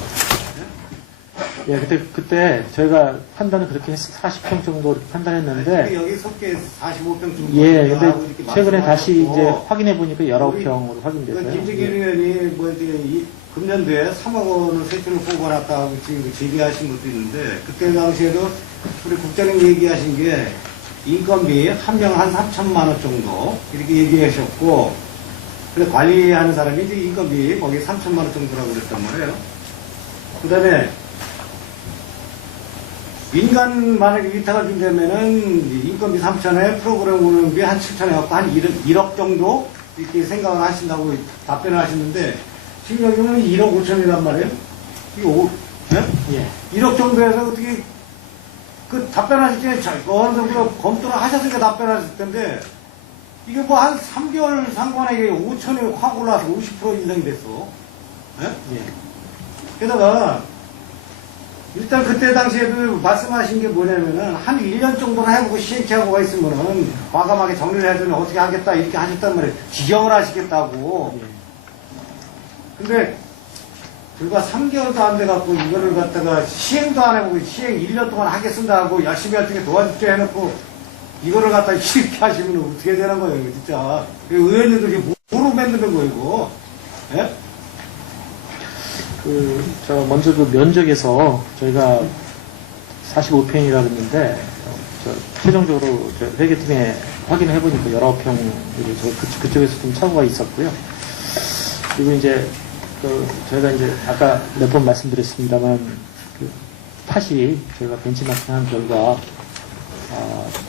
예, 그때 저희가 판단을 그렇게 해서 40평 정도 이렇게 판단했는데 여기 속게 45평 정도. 예, 하고 근데 이렇게 최근에 다시 말씀하셨고, 이제 확인해 보니까 19평으로 확인됐어요. 김재길 예. 의원이 뭐 이제 금년도에 3억 원을 세출을 뽑아놨다고 지금 제기하신 것도 있는데 그때 당시에도 우리 국장님 얘기하신 게 인건비 한 명 한 3천만 원 정도 이렇게 얘기하셨고 그래서 관리하는 사람이 이제 인건비 거기 3천만 원 정도라고 그랬단 말이에요. 그 다음에 민간 만약에 위탁을 준다면은 인건비 3천에 프로그램 운영비 한 7천에 갖고 한 1억 정도 이렇게 생각을 하신다고 답변을 하시는데 지금 여기는 1억 5천이란 말이에요. 이거 예. 1억 정도에서 어떻게 그 답변하실 때 어느 정도 검토를 하셨으니까 답변하실 텐데 이게 뭐 한 3개월 상관에 이게 5천이 확 올라와서 50% 이상이 됐어. 예? 예. 게다가 일단 그때 당시에도 말씀하신 게 뭐냐면은 한 1년 정도는 해보고 시행착오가 있으면은 과감하게 정리를 해주면 어떻게 하겠다 이렇게 하셨단 말이에요. 지경을 하시겠다고. 근데 불과 3개월도 안 돼갖고 이거를 갖다가 시행도 안 해보고 시행 1년 동안 하겠습니다 하고 열심히 할 때게 도와줄게 해놓고 이거를 갖다 이렇게 하시면 어떻게 되는 거예요, 진짜. 의원님들이 뭐로 만드는 거예요, 이거. 예? 먼저 그 면적에서 저희가 45평이라 그랬는데, 최종적으로 회계팀에 확인을 해보니까 19평으로 그쪽에서 좀 착오가 있었고요. 그리고 이제, 저희가 이제 아까 몇 번 말씀드렸습니다만, 탓이 저희가 벤치마킹 한 결과,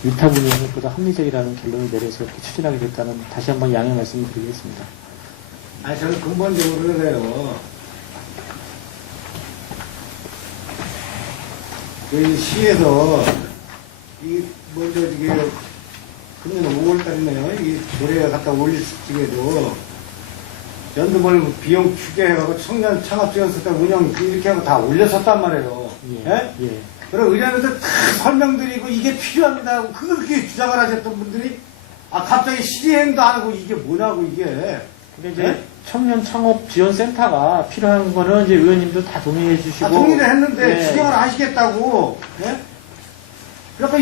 위탁 운영이 보다 합리적이라는 결론을 내려서 이렇게 추진하게 됐다는 다시 한번 양해 말씀을 드리겠습니다. 아니, 저는 근본적으로 그래요. 그 시에서, 먼저 이게, 금년 5월달이네요. 이 조례가 갖다 올릴 적에도, 연두벌 비용 추계해가지고 청년 창업지원센터 운영 이렇게 하고 다 올렸었단 말이에요. 예? 예. 그럼 의뢰하면서 다 설명드리고 이게 필요합니다 하고 그렇게 주장을 하셨던 분들이 아, 갑자기 시행도 안 하고 이게 뭐냐고, 이게. 근데 이제 네? 청년 창업 지원센터가 필요한 거는 이제 의원님들 다 동의해 주시고. 아, 동의를 했는데 네. 지정을 하시겠다고. 예? 그러니까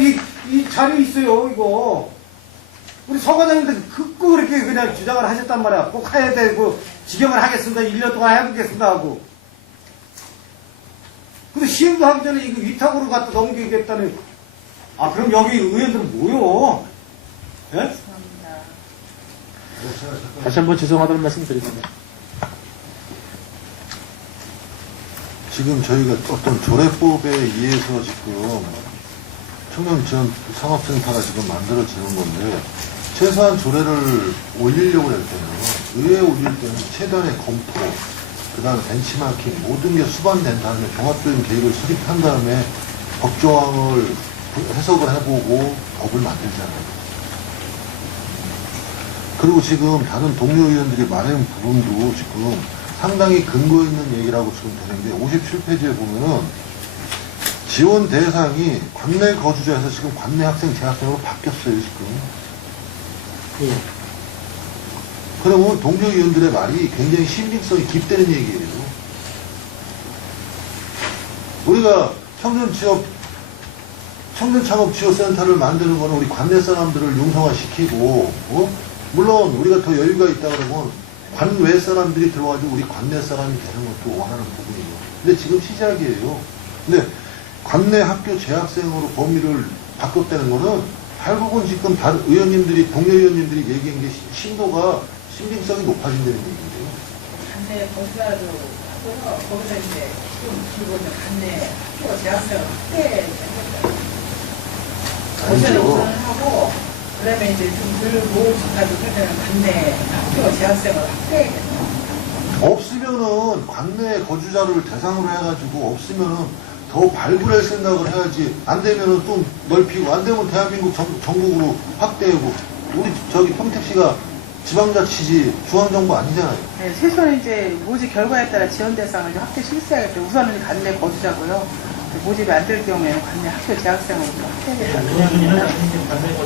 이 자료 있어요, 이거. 우리 서 과장님들 극구 그렇게 그냥 주장을 하셨단 말이야. 꼭 해야 되고, 지정을 하겠습니다. 1년 동안 해보겠습니다 하고. 근데 시행도 하기 전에 이거 위탁으로 갖다 넘기겠다는. 아, 그럼 여기 의원들은 뭐요? 예? 죄송합니다. 다시 한번 죄송하다는 말씀 드립니다. 지금 저희가 어떤 조례법에 의해서 지금 청년 지원 상업센터가 지금 만들어지는 건데, 최소한 조례를 올리려고 할 때는, 의회에 올릴 때는 최단의 검토, 그 다음에 벤치마킹, 모든 게 수반된 다음에 종합적인 계획을 수립한 다음에 법조항을 해석을 해보고 법을 만들잖아요. 그리고 지금 다른 동료 의원들이 말하는 부분도 지금 상당히 근거 있는 얘기라고 지금 되는데, 57페이지에 보면은 지원 대상이 관내 거주자에서 지금 관내 학생, 재학생으로 바뀌었어요, 지금. 예. 그러면 동료 의원들의 말이 굉장히 신빙성이 깊다는 얘기예요. 우리가 청년 창업 지원센터를 만드는 거는 우리 관내 사람들을 융성화시키고, 물론 우리가 더 여유가 있다 그러면 관외 사람들이 들어와가지고 우리 관내 사람이 되는 것도 원하는 부분이에요. 근데 지금 시작이에요. 근데 관내 학교 재학생으로 범위를 바꿨다는 거는 결국은 지금 다른 의원님들이, 동료 의원님들이 얘기한 게 심도가, 신빙성이 높아진다는 얘기인데요. 간내 거기다도 하고서 거기서 이제 좀 길고 있는 간내 학교 대학생을 확대 거기서 우선을 하고 그러면 이제 좀 덜 모집까지 그러면 간내 학교 재학생을 확대해야겠네요. 없으면은 관내 거주자를 대상으로 해가지고 없으면은 더 발굴할 생각을 해야지. 안 되면은 좀 넓히고, 안 되면 대한민국 전국으로 확대하고. 우리 저기 평택시가 지방자치지 중앙정부 아니잖아요. 네, 최소한 이제 모집 결과에 따라 지원 대상을 이제 확대 실시하겠죠. 우선은 간내 거주자고요. 모집이 안 될 경우에는 간내 학교 재학생으로 좀 확대하겠다.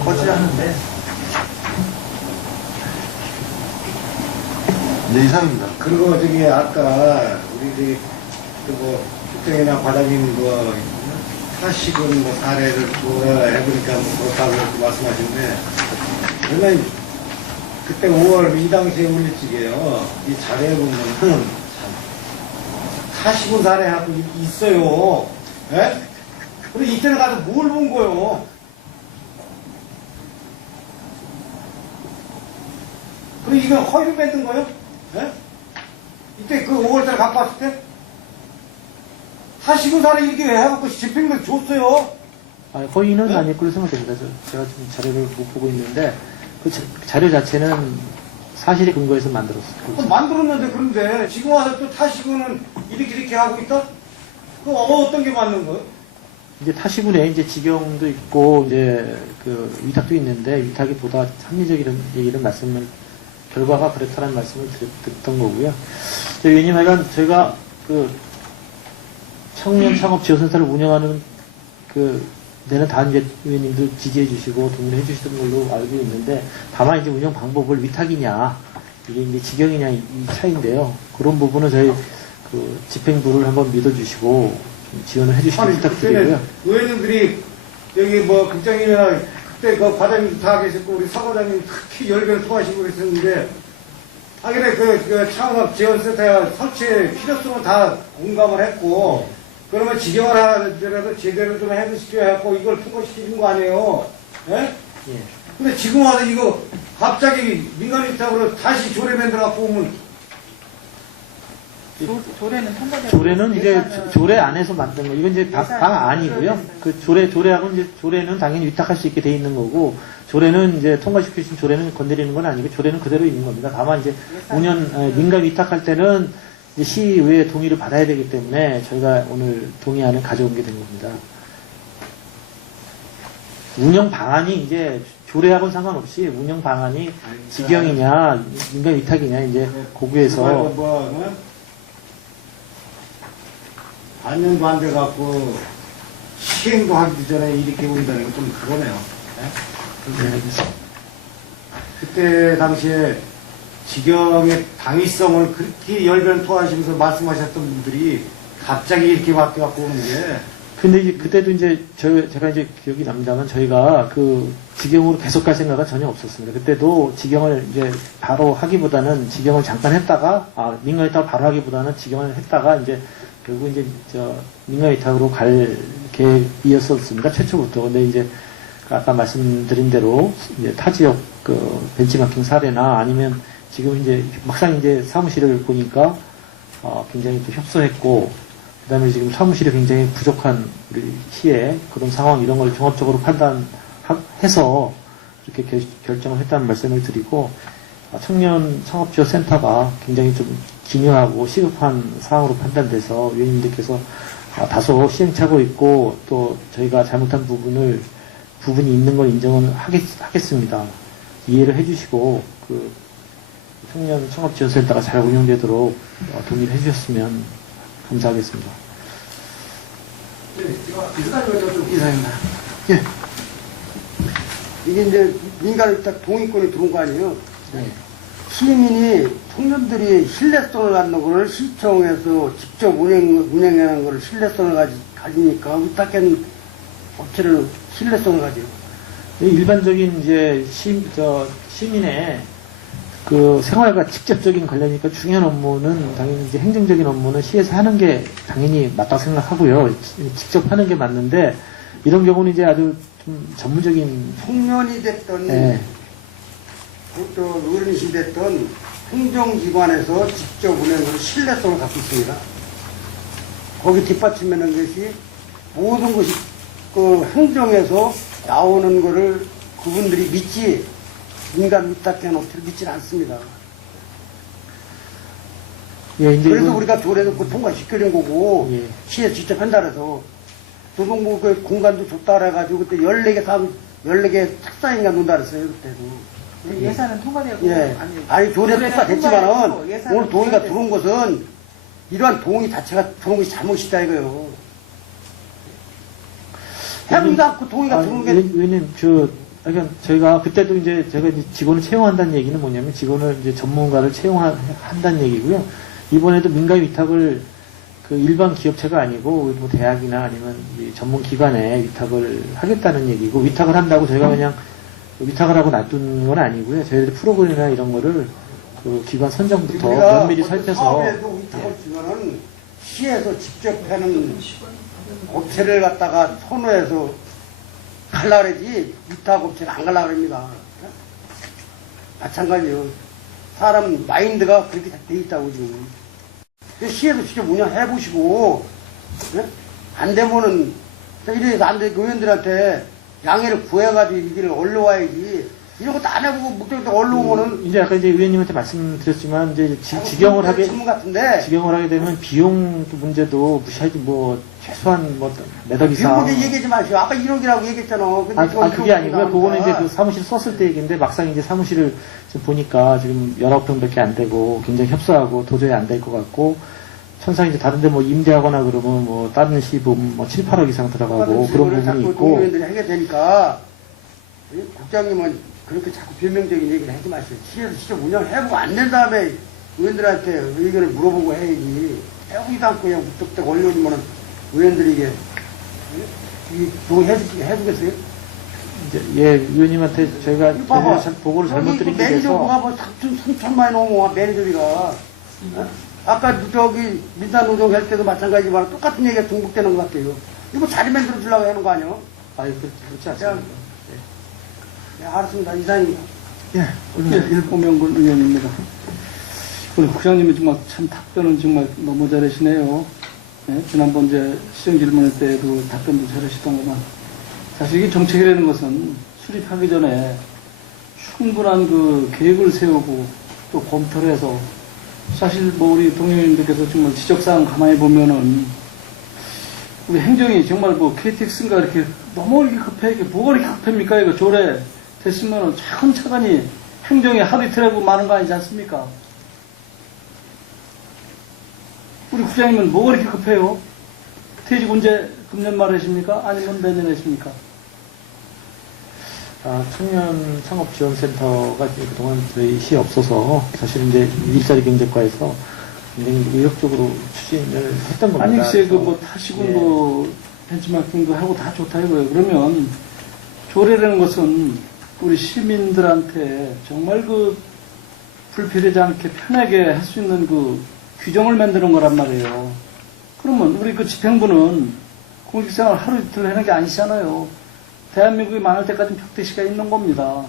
거주자인데. 이제 이상입니다. 그리고 저기 아까 우리 국장이나 과장님 사식은 사례를 해보니까 그렇다고 이렇게 말씀하시는데, 그러면 그때 5월 이 당시에 올릴지게요. 이 자료에 보면은 사식은 사례하고 있어요. 예? 근데 이때는 가서 뭘 본 거요? 그럼 이건 허위를 뱉은 거요? 예? 이때 그 5월달에 갖고 왔을 때? 사실은 사례 이렇게 해갖고 집행을 줬어요. 거의는 네? 아닐 걸로 생각됩니다. 제가 지금 자료를 못 보고 있는데, 그 자료 자체는 사실에 근거해서 만들었어요. 만들었는데, 그런데 지금 와서 또 타시고는 이렇게 하고 있다? 그럼 어떤 게 맞는 거예요? 이제 타시군에 이제 직영도 있고, 이제 그 위탁도 있는데, 위탁이 보다 합리적이라는 얘기를 결과가 그렇다는 말씀을 드렸던 거고요. 의원님, 하여간 저희가 그 청년 창업 지원센터를 운영하는 데는 다 이제 의원님들 지지해 주시고 동의해 주시던 걸로 알고 있는데, 다만 이제 운영 방법을 위탁이냐, 이게 이제 직영이냐 이 차이인데요. 그런 부분은 저희 그 집행부를 한번 믿어주시고 좀 지원을 해주시기 부탁드리고요. 의원님들이 여기 국장님이나 그때 그 과장님도 다 계셨고 우리 사과장님 특히 열변을 토하시고 그랬었는데, 그래 창업 지원센터 설치의 필요성은 다 공감을 했고, 그러면 지정을 하더라도 제대로 좀 해주시켜야 했고 이걸 통과시키는 거 아니에요? 예? 예. 근데 지금 와서 이거 갑자기 민간 위탁으로 다시 조례 만들어갖고 오면 조례는 통과되고 조례는 이제 예산은 조례 안에서 만든 거. 이건 이제 방안이고요. 그 조례하고 이제 조례는 당연히 위탁할 수 있게 돼 있는 거고, 조례는 이제 통과시키신 조례는 건드리는 건 아니고, 조례는 그대로 있는 겁니다. 다만 이제 민간 위탁할 때는 이제 시의회 동의를 받아야 되기 때문에 저희가 오늘 동의안을 가져온 게 된 겁니다. 운영 방안이 이제 조례하고는 상관없이 운영 방안이 직영이냐, 민간 위탁이냐, 이제 고구에서 반년도 안 돼갖고 시행도 하기 전에 이렇게 온다는 건 좀 그러네요. 네? 네, 알겠습니다. 그때 당시에 지경의 당위성을 그렇게 열변토하시면서 말씀하셨던 분들이 갑자기 이렇게 바뀌어갖고 오는 게 근데 이제 그때도 이제 제가 이제 기억이 납니다만 저희가 그 직영으로 계속 갈 생각은 전혀 없었습니다. 그때도 직영을 이제 바로 하기보다는 직영을 잠깐 했다가 민간위탁 바로 하기보다는 직영을 했다가 이제 결국 이제 민간위탁으로 갈 계획이었었습니다. 최초부터. 근데 이제 아까 말씀드린 대로 이제 타 지역 그 벤치마킹 사례나 아니면 지금 이제 막상 이제 사무실을 보니까 굉장히 또 협소했고 그다음에 지금 사무실이 굉장히 부족한 우리 시의 그런 상황 이런 걸 종합적으로 판단해서 이렇게 결정을 했다는 말씀을 드리고 청년 창업지원센터가 굉장히 좀 기묘하고 시급한 사항으로 판단돼서 위원님들께서 다소 시행착오 있고 또 저희가 잘못한 부분이 있는 걸 인정은 하겠습니다. 이해를 해주시고 그 청년 창업지원센터가 잘 운영되도록 동의를 해주셨으면 감사하겠습니다. 비슷하게 좀 이상입니다. 예. 이게 이제 민간위탁 동의권이 들어온 거 아니에요? 네. 시민이 청년들이 신뢰성을 갖는 거를 시청에서 직접 운영하는 거를 신뢰성을 가지니까 위탁한 업체를 신뢰성을 가지요. 일반적인 이제 시민의 그 생활과 직접적인 관련이니까 중요한 업무는 당연히 이제 행정적인 업무는 시에서 하는 게 당연히 맞다고 생각하고요. 직접 하는 게 맞는데 이런 경우는 이제 아주 좀 전문적인 청년이 됐던 네. 또 어른이 됐던 행정기관에서 직접 운영으로 신뢰성을 갖고 있습니다. 거기 뒷받침하는 것이 모든 것이 그 행정에서 나오는 거를 그분들이 믿지 민간 위탁한 업체를 믿지는 않습니다. 예, 이제 그래서 이건- 우리가 조례도 통과시켜준 거고 예. 시에 직접 한다 그래서 조동부 그 공간도 줬다 그래가지고 그때 14개 책상인가 논다 그랬어요 그때도. 예산은 통과되고 예. 아니 조례 조례가 통과됐지만은 통과되고 예산은 오늘 동의가 통과되고. 들어온 것은 이러한 동의 자체가 들어온 것이 잘못이다 이거요. 해보지도 않고 동의가 들어온 게 왜냐면 그러니까 저희가 그때도 이제 제가 이제 직원을 채용한다는 얘기는 뭐냐면 직원을 이제 전문가를 채용한다는 얘기고요. 이번에도 민간 위탁을 그 일반 기업체가 아니고 뭐 대학이나 아니면 이 전문 기관에 위탁을 하겠다는 얘기고 위탁을 한다고 저희가 그냥 위탁을 하고 놔둔 건 아니고요. 저희들 프로그램이나 이런 거를 그 기관 선정부터 우리가 면밀히 어떤 살펴서 사업에도 위탁을 주면은 시에서 직접 하는 업체를 갖다가 선호해서 갈라 그러지 위탁 업체를 안 갈라 그럽니다. 마찬가지요. 사람 마인드가 그렇게 돼 있다고 지금. 시에서 직접 운영해 보시고 안 되면은 이래서 안 되니까 의원들한테 양해를 구해가지고 이기를 올라와야지. 이런 것도 안 해보고 목적도 올라오면은 이제 아까 이제 의원님한테 말씀드렸지만 이제 직영을 하게 전문 같은데 직영을 하게 되면 비용 문제도 무시하지 뭐 최소한 뭐 매달 비용 이상 문제 얘기하지 마시오. 아까 1억이라고 얘기했잖아. 근데 그건 그게 아니고요. 나오니까. 그거는 이제 그 사무실 썼을 때 얘기인데 막상 이제 사무실을 지금 보니까 지금 19평밖에 안 되고 굉장히 협소하고 도저히 안 될 것 같고 천상 이제 다른데 뭐 임대하거나 그러면 뭐 다른 시범 뭐 7, 8억 이상 들어가고 그런 부분이 자꾸 있고 동의원들이 하게 되니까 국장님은 그렇게 자꾸 변명적인 얘기를 하지 마세요. 시에서 직접 운영을 해보고 안 된 다음에 의원들한테 의견을 물어보고 해야지. 해보지도 않고 그냥 무턱대고 올려주면은 의원들이 이게 이 동의해주겠어요? 이제 예 의원님한테 저희가 이거 봐봐. 보고를 잘못 드린 게 매니저 돼서 뭐가 뭐 3천만이 넘어 매니저비가. 어? 아까 저기 민사노동 할 때도 마찬가지지만 똑같은 얘기가 중복되는 것 같아요. 이거 자리 만들어 주려고 하는 거 아니에요? 아니 그렇지 않습니다. 네, 알았습니다. 이상입니다. 예. 일보명군 의원입니다. 우리 국장님이 정말 참 답변은 정말 너무 잘하시네요. 네, 지난번 이제 시정 질문 때도 답변도 잘하시던구만. 사실 이게 정책이라는 것은 수립하기 전에 충분한 그 계획을 세우고 또 검토를 해서 사실 뭐 우리 동료님들께서 정말 지적사항 가만히 보면은 우리 행정이 정말 뭐 KTX인가 이렇게 너무 이렇게 급해, 이게 뭐가 이렇게 급합니까? 이거 조례 됐으면은 차근차근히 행정이 하루 이틀 하고 많은 거 아니지 않습니까? 우리 국장님은 뭐가 이렇게 급해요? 퇴직 언제 금년 말에 하십니까? 아니면 내년에 하십니까? 청년 창업지원센터가 그동안 저희 시에 없어서 사실 이제 일자리 경제과에서 굉장히 의욕적으로 추진을 했던 겁니다. 아니, 글쎄, 그 뭐 그래서, 타시군도 벤치마킹도 하고 다 좋다 이거예요. 그러면 조례라는 것은 우리 시민들한테 정말 그 불필요하지 않게 편하게 할 수 있는 그 규정을 만드는 거란 말이에요. 그러면 우리 그 집행부는 공직생활 하루 이틀 하는 게 아니잖아요. 대한민국이 많을 때까지 벽대시가 있는 겁니다.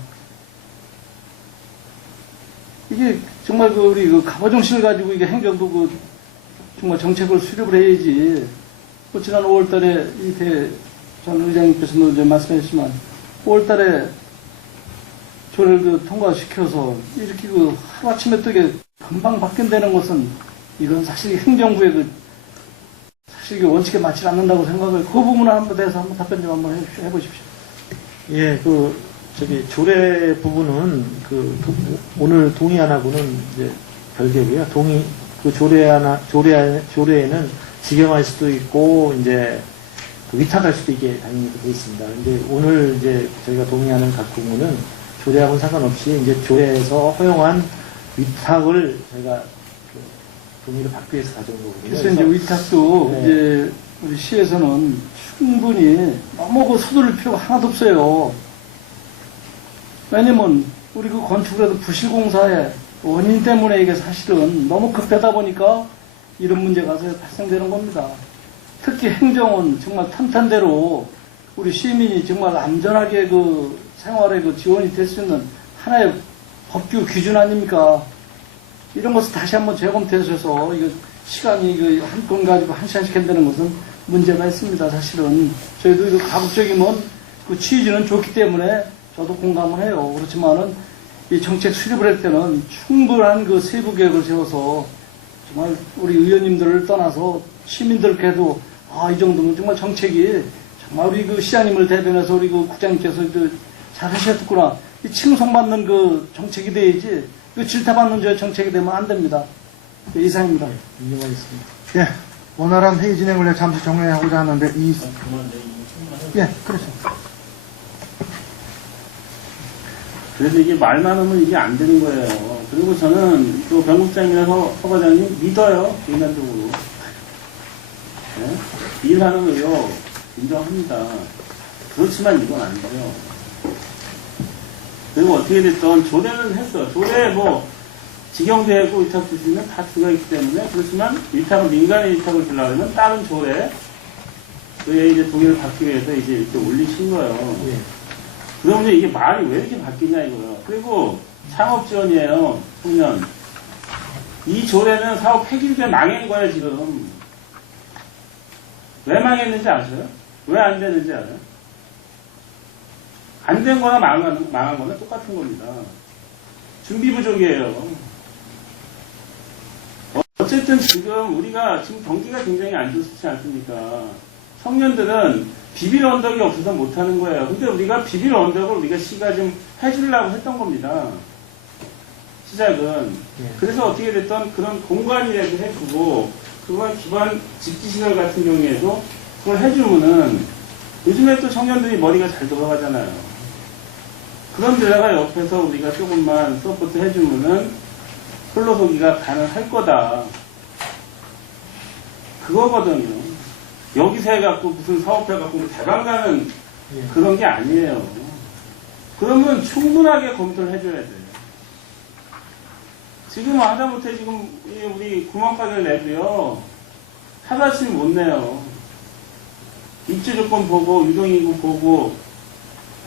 이게 정말 그 우리 그 갑오정신을 가지고 이게 행정도 그 정말 정책을 수립을 해야지. 뭐 지난 5월달에 이태 전 의장님께서도 이제 말씀하셨지만 5월달에 조례를 그 통과시켜서 이렇게 그 하루아침에 또 이게 금방 바뀐다는 것은 이건 사실 행정부의 그 사실 이게 원칙에 맞지 않는다고 생각을 그 부분을 한번 대해서 한번 답변 좀 한번 해보십시오. 예, 조례 부분은 오늘 동의안하고는 이제 별개고요. 조례에는 직영할 수도 있고, 이제, 위탁할 수도 있게 당연히 돼 있습니다. 근데 오늘 이제 저희가 동의하는 각 부분은 조례하고는 상관없이 이제 조례에서 허용한 위탁을 저희가 동의를 받기 위해서 가져온 거거든요. 그래서 이제 위탁도 네. 이제 우리 시에서는 충분히 너무 그 서두를 필요가 하나도 없어요. 왜냐면 우리 그 건축이라도 부실공사의 원인 때문에 이게 사실은 너무 급하다 보니까 이런 문제가 발생되는 겁니다. 특히 행정은 정말 탄탄대로 우리 시민이 정말 안전하게 그 생활에 그 지원이 될 수 있는 하나의 법규 기준 아닙니까? 이런 것을 다시 한번 재검토해서 이거 시간이 그 한 건 가지고 한 시간씩 한다는 것은 문제가 있습니다. 사실은 저희도 이거 가급적이면 그 취지는 좋기 때문에 저도 공감을 해요. 그렇지만은 이 정책 수립을 할 때는 충분한 그 세부 계획을 세워서 정말 우리 의원님들을 떠나서 시민들께도 이 정도면 정말 정책이 정말 우리 그 시장님을 대변해서 우리 그 국장님께서 잘 하셨구나. 이 칭송받는 그 정책이 돼야지 그 질타받는 저 정책이 되면 안 됩니다. 이상입니다. 인정하겠습니다. 예, 원활한 회의 진행을 위해 잠시 정리하고자 하는데 예, 그렇죠. 그래서 이게 말 많으면 이게 안 되는 거예요. 그리고 저는 또 변국장이나 허 과장님 믿어요. 인간적으로. 네? 일하는 의욕 인정합니다. 그렇지만 이건 안 돼요. 그리고 어떻게 됐던 조례는 했어. 조례 직영되고 위탁 주시면 다 들어가 있기 때문에 그렇지만 위탁은 민간의 위탁을 주려고 하면 다른 조례 그에 이제 동의를 받기 위해서 이제 이렇게 올리신 거예요. 예. 그러면 이게 말이 왜 이렇게 바뀌냐 이거예요. 그리고 창업지원이에요. 청년. 이 조례는 사업 폐기돼 망한 거예요 지금. 왜 망했는지 아세요? 왜 안 되는지 알아요? 안 된 거나 망한 거나 똑같은 겁니다. 준비 부족이에요. 어쨌든 지금 우리가 지금 경기가 굉장히 안 좋지 않습니까? 청년들은 비빌 언덕이 없어서 못하는 거예요. 근데 우리가 비빌 언덕을 우리가 시가 좀 해주려고 했던 겁니다. 시작은. 그래서 어떻게 됐던 그런 공간이라도 해주고, 그걸 기반 집지시설 같은 경우에도 그걸 해주면은 요즘에 또 청년들이 머리가 잘 돌아가잖아요. 그런 데다가 옆에서 우리가 조금만 서포트 해주면은 흘러서기가 가능할 거다. 그거거든요. 여기서 해갖고 무슨 사업해갖고 대박나는 그런 게 아니에요. 그러면 충분하게 검토를 해줘야 돼요. 지금 하다못해 지금 우리 구멍가게 내도요. 하나씩 못 내요. 입주 조건 보고 유동인구 보고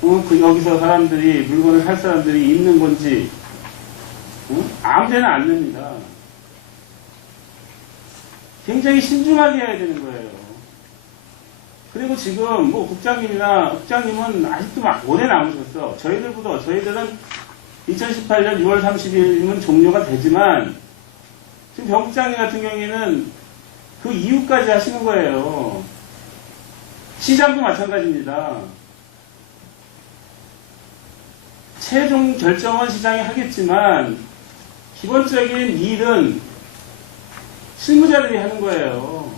여기서 사람들이 물건을 살 사람들이 있는 건지 아무 데나 안 냅니다. 굉장히 신중하게 해야 되는 거예요. 그리고 지금 국장님은 아직도 막 오래 남으셨어. 저희들은 2018년 6월 30일이면 종료가 되지만 지금 병국장님 같은 경우에는 그 이후까지 하시는 거예요. 시장도 마찬가지입니다. 최종 결정은 시장이 하겠지만 기본적인 일은 실무자들이 하는 거예요.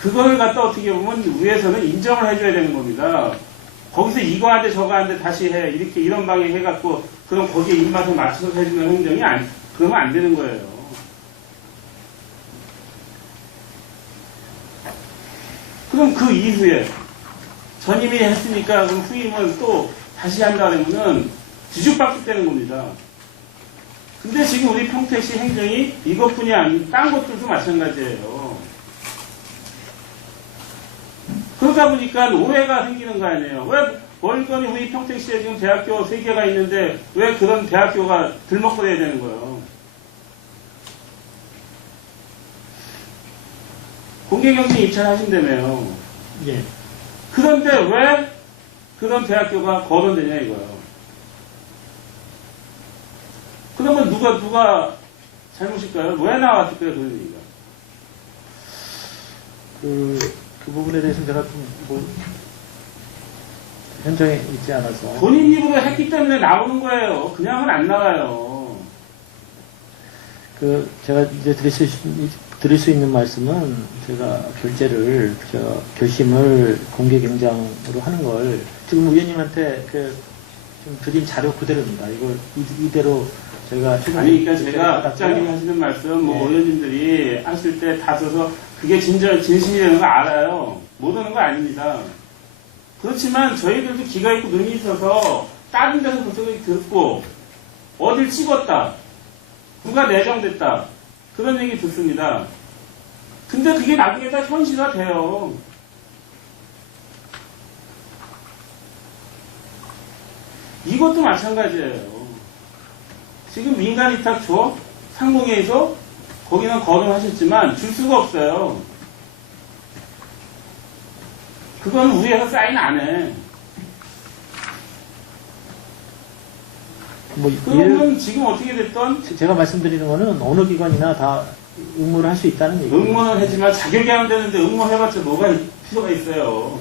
그걸 갖다 어떻게 보면 위에서는 인정을 해줘야 되는 겁니다. 거기서 이거 하는데 저거 하는데 다시 해. 이렇게 이런 방향 해갖고, 그럼 거기에 입맛을 맞춰서 해주는 행정이 그러면 안 되는 거예요. 그럼 그 이후에, 전임이 했으니까 그럼 후임을 또 다시 한다 그러면은 뒤죽박죽 되는 겁니다. 근데 지금 우리 평택시 행정이 이것뿐이 아니고 딴 것들도 마찬가지예요. 그러다 보니까 오해가 생기는 거 아니에요. 왜 멀거니 우리 평택시에 지금 대학교 3개가 있는데 왜 그런 대학교가 들먹거려야 되는 거예요? 공개경쟁 입찰하신다며요. 예. 그런데 왜 그런 대학교가 거론되냐 이거예요. 그러면 누가 잘못일까요? 왜 나왔을까요, 그런 얘기가? 그 부분에 대해서는 제가 좀, 현장에 있지 않아서. 본인 입으로 했기 때문에 나오는 거예요. 그냥은 안 나와요. 제가 이제 드릴 수 있는 말씀은 제가 결심을 공개 경쟁으로 하는 걸 지금 의원님한테 좀 드린 자료 그대로입니다. 이걸 이대로 저희가 아니, 그러니까 제가 국장님이 하시는 말씀, 네. 의원님들이 하실 때 다 써서 그게 진심이 되는 거 알아요. 못 오는 거 아닙니다. 그렇지만 저희들도 귀가 있고 눈이 있어서 다른 데서 그 소리 듣고 어딜 찍었다. 누가 내정됐다. 그런 얘기 듣습니다. 근데 그게 나중에 다 현실화 돼요. 이것도 마찬가지예요. 지금 민간 위탁 줘? 상공회의소? 거기는 거론하셨지만 줄 수가 없어요. 그건 우리에서 사인 안 해. 그러면 지금 어떻게 됐던 제가 말씀드리는 거는 어느 기관이나 다 응모를 할 수 있다는 얘기예요. 응모는 하지만 자격이 안 되는데 응모해봤자 뭐가 필요가 있어요.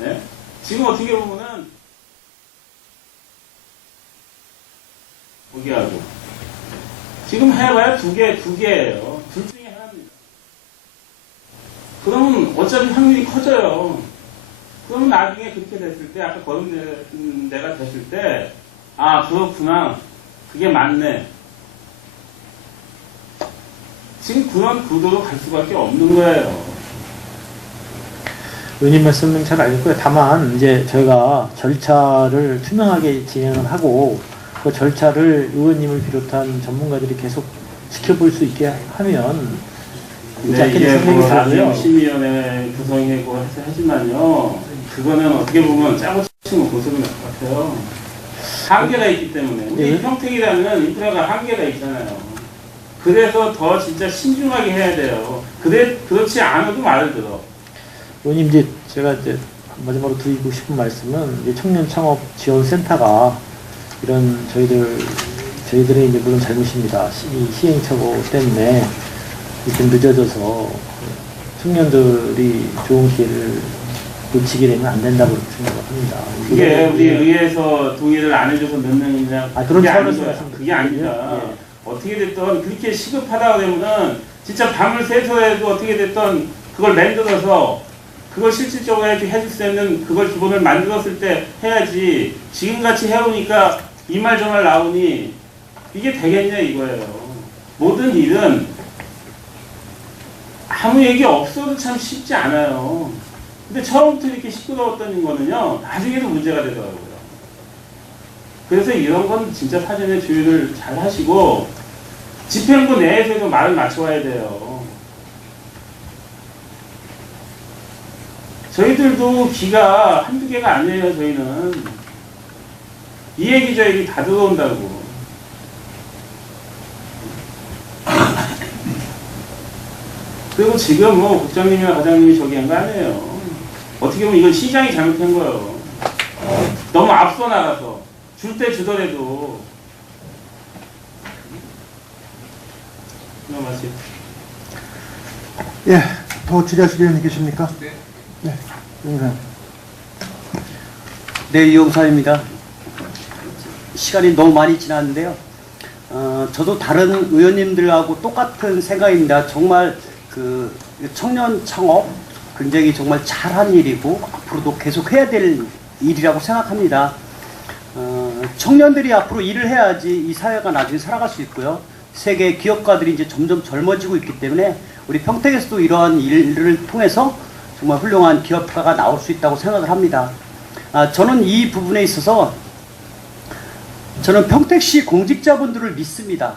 네? 지금 어떻게 보면은 거기하고 지금 해봐야 두 개예요. 둘 중에 하나입니다. 그러면 어차피 확률이 커져요. 그러면 나중에 그렇게 됐을 때 아까 거론된 데가 됐을 때 아 그렇구나 그게 맞네. 지금 그런 구도로 갈 수밖에 없는 거예요. 의원님 말씀은 잘 알겠고요. 다만 이제 저희가 절차를 투명하게 진행을 하고 그 절차를 의원님을 비롯한 전문가들이 계속 지켜볼 수 있게 하면 네, 이게 뭐 나중에 심의위원회 구성이고 해서 하지만요. 그거는 어떻게 보면 짜고 치면 고소가 날 것 같아요. 한계가 있기 때문에 우리 네. 평택이라는 인프라가 한계가 있잖아요. 그래서 더 진짜 신중하게 해야 돼요. 그렇지 않아도 말을 들어. 의원님 이제 제가 이제 마지막으로 드리고 싶은 말씀은 이제 청년 창업 지원 센터가 이런 저희들의 이제 물론 잘못입니다. 이 시행착오 때문에 이렇게 늦어져서 청년들이 좋은 기회를 놓치게 되면 안 된다고 생각합니다. 그게 우리 의회에서 동의를 안 해줘서 몇 명이냐 그런 차원에서 그게 아닙니다. 예. 어떻게 됐든 그렇게 시급하다 그러면은 진짜 밤을 새서라도 어떻게 됐든 그걸 만들어서 그걸 실질적으로 해줄 수 있는 그걸 기본을 만들었을 때 해야지. 지금같이 해오니까 이 말 저 말 나오니 이게 되겠냐 이거예요. 모든 일은 아무 얘기 없어도 참 쉽지 않아요. 근데 처음부터 이렇게 시끄러웠던 거는요, 나중에도 문제가 되더라고요. 그래서 이런 건 진짜 사전에 조율을 잘 하시고, 집행부 내에서도 말을 맞춰와야 돼요. 저희들도 기가 한두 개가 아니에요, 저희는. 이 얘기 저 얘기 다 들어온다고. 그리고 지금 뭐 국장님이나 과장님이 저기 한 거 아니에요. 어떻게 보면 이건 시장이 잘못한 거예요. 너무 앞서 나가서 줄 때 주더라도 말씀. 예, 더 질의하실 의원님 계십니까? 네. 네, 영상. 네, 이용사입니다. 시간이 너무 많이 지났는데요. 저도 다른 의원님들하고 똑같은 생각입니다. 정말 청년 창업 굉장히 정말 잘한 일이고 앞으로도 계속 해야 될 일이라고 생각합니다. 청년들이 앞으로 일을 해야지 이 사회가 나중에 살아갈 수 있고요. 세계 기업가들이 이제 점점 젊어지고 있기 때문에 우리 평택에서도 이러한 일을 통해서 정말 훌륭한 기업가가 나올 수 있다고 생각을 합니다. 저는 이 부분에 있어서 저는 평택시 공직자분들을 믿습니다.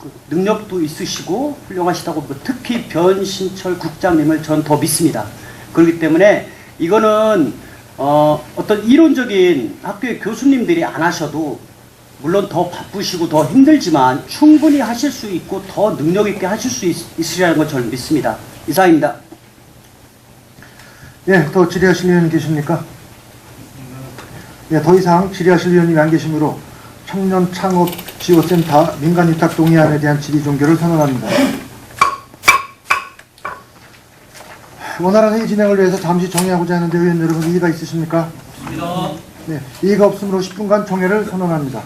그 능력도 있으시고 훌륭하시다고, 특히 변신철 국장님을 전 더 믿습니다. 그렇기 때문에 이거는 어떤 이론적인 학교의 교수님들이 안 하셔도, 물론 더 바쁘시고 더 힘들지만 충분히 하실 수 있고 더 능력 있게 하실 수 있으리라는 걸 저는 믿습니다. 이상입니다. 예, 더 질의하실 의원님 계십니까? 예, 더 이상 질의하실 의원님이 안 계시므로 청년 창업 지원센터 민간 위탁 동의안에 대한 질의 종결을 선언합니다. 원활한 회의 진행을 위해서 잠시 정의하고자 하는데 의원 여러분 이의가 있으십니까? 없습니다. 네, 이의가 없으므로 10분간 정회를 선언합니다.